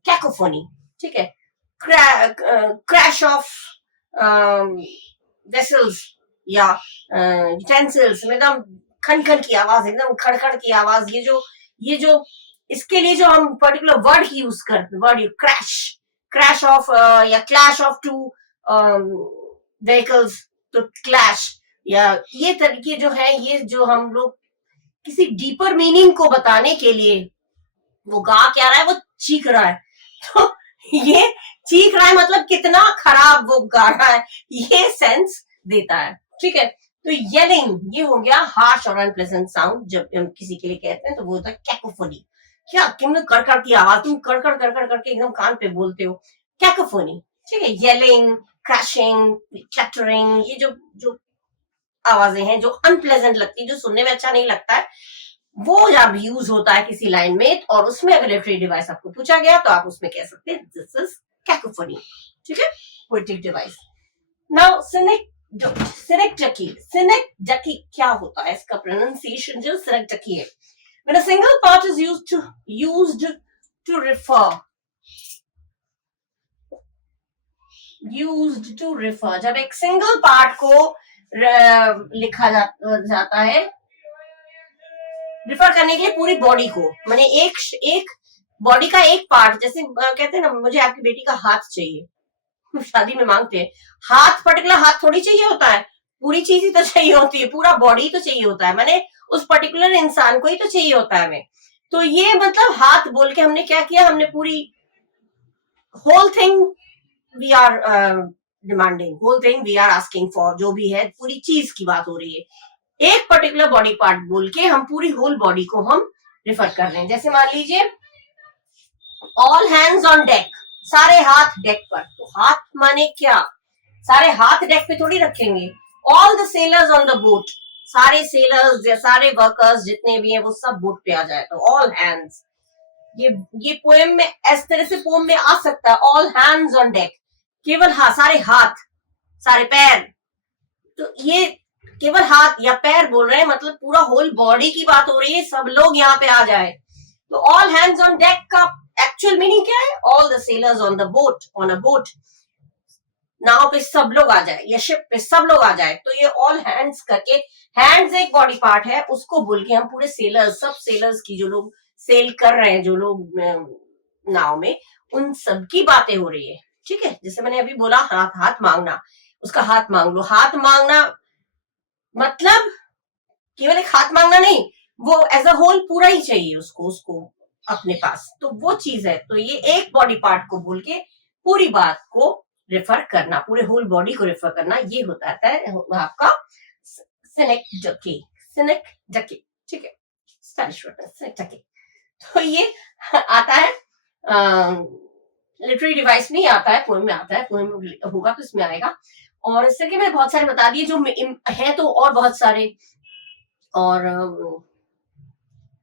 कैकोफोनी, ठीक है। क्रैश ऑफ वेसल्स या यूटेंसिल्स में एकदम खन खन की आवाज, एकदम खड़खड़ की आवाज, ये जो इसके लिए जो हम पर्टिकुलर वर्ड की यूज करते हैं, वर्ड क्रैश ऑफ या क्लैश ऑफ टू व्हीकल्स, तो क्लैश, या ये तरीके जो है, ये जो हम लोग किसी डीपर मीनिंग को बताने के लिए, वो गा क्या रहा है, वो चीख रहा है, तो ये चीख रहा है मतलब कितना खराब वो गा रहा है, ये सेंस देता है, ठीक है। तो येलिंग, ये हो गया हार्श और अनप्लेजेंट साउंड, जब हम किसी के लिए कहते हैं तो वो होता है कैकोफोनी। क्या तुमने कड़कड़ की आवाज, तुम कड़कड़ कड़कड़ करके एकदम कान पे बोलते हो, कैकोफोनी, ठीक है। येलिंग, क्रैशिंग, क्लैटरिंग, ये जो जो आवाजें हैं जो अनप्लेजेंट लगती है, जो सुनने में अच्छा नहीं लगता है, वो जब यूज होता है किसी लाइन में, और उसमें अगर लिटरेरी डिवाइस आपको पूछा गया तो आप उसमें कह सकते हैं दिस इज कैकोफोनी, ठीक है, पोएटिक डिवाइस। नाउ सिनेक्टकी क्या होता है, इसका प्रोनाउंसिएशन जो सिनेक्टकी है। When a single part is used to refer, जब एक सिंगल पार्ट को लिखा जाता है रिफर करने के लिए पूरी बॉडी को, माने एक बॉडी का एक पार्ट, जैसे कहते हैं ना मुझे आपकी बेटी का हाथ चाहिए, शादी में मांगते हैं हाथ, पर्टिकुलर हाथ थोड़ी चाहिए होता है, पूरी चीज ही तो चाहिए होती है, पूरा बॉडी तो चाहिए होता है, माने उस पर्टिकुलर इंसान को ही तो चाहिए होता है हमें। तो ये मतलब हाथ बोल के हमने क्या किया, हमने पूरी whole thing we are demanding, whole thing we are asking for, जो भी है पूरी चीज की बात हो रही है। एक पर्टिकुलर बॉडी पार्ट बोल के हम पूरी होल बॉडी को हम रिफर कर रहे हैं। जैसे मान लीजिए ऑल हैंड्स ऑन डेक, सारे हाथ डेक पर, तो हाथ माने क्या, सारे हाथ डेक पे थोड़ी रखेंगे। All the sailors on the boat, सारे सेलर्स या सारे वर्कर्स जितने भी हैं वो सब बोट पे आ जाए, तो ऑल हैंड्स। ये पोएम में इस तरह से पोएम में आ सकता है, ऑल हैंड्स ऑन डेक, केवल सारे हाथ, सारे पैर, तो ये केवल हाथ या पैर बोल रहे हैं, मतलब पूरा होल बॉडी की बात हो रही है, सब लोग यहाँ पे आ जाए। तो ऑल हैंड्स ऑन डेक का एक्चुअल मीनिंग क्या है, all the sailors on the boat, on a boat, नाव पे सब लोग आ जाए या शिप पे सब लोग आ जाए। तो ये ऑल हैंड्स करके, हैंड्स एक बॉडी पार्ट है, उसको बोल के हम पूरे सेलर्स, सब सेलर्स की, जो लोग सेल कर रहे हैं, जो लोग नाव में, उन सब की बातें हो रही है, ठीक है। जैसे मैंने अभी बोला हाथ मांगना, उसका हाथ मांग लो, हाथ मांगना मतलब केवल एक हाथ मांगना नहीं, वो एज अ होल पूरा ही चाहिए उसको अपने पास, तो वो चीज है। तो ये एक बॉडी पार्ट को बोल के पूरी बात को रेफर करना, पूरे होल बॉडी को रेफर करना, ये होता है आपका सिनेक्टकी, ठीक है, स्पेनिश वर्ड सिनेक्टकी। तो ये आता है लिटरेरी डिवाइस नहीं आता है, पोएम में आता है, पोएम होगा तो इसमें आएगा। और इस तरह के मैंने बहुत सारे बता दिए, जो है तो और बहुत सारे, और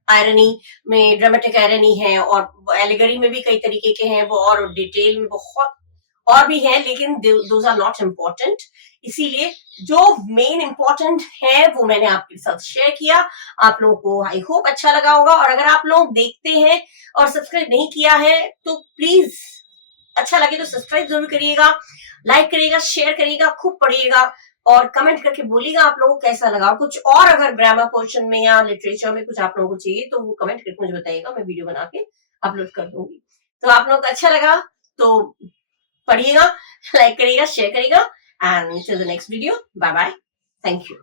आयरनी में ड्रामेटिक आयरनी है, और एलिगरी में भी कई तरीके के हैं वो, और डिटेल में बहुत और भी हैं, लेकिन दोज आर नॉट इम्पोर्टेंट। इसीलिए जो मेन इम्पोर्टेंट है वो मैंने आपके साथ शेयर किया। आप लोगों को आई होप अच्छा लगा होगा, और अगर आप लोग देखते हैं और सब्सक्राइब नहीं किया है तो प्लीज, अच्छा लगे तो सब्सक्राइब जरूर करिएगा, लाइक करिएगा, शेयर करिएगा, खूब पढ़िएगा, और कमेंट करके बोलिएगा आप लोगों को कैसा लगा। कुछ और अगर ग्रामर पोर्शन में या लिटरेचर में कुछ आप लोगों को चाहिए तो वो कमेंट करके मुझे बताइएगा, मैं वीडियो बना के अपलोड कर दूंगी। तो आप लोगों को अच्छा लगा तो पढ़िएगा, लाइक करिएगा, शेयर करिएगा, and till the next video, bye bye, thank you.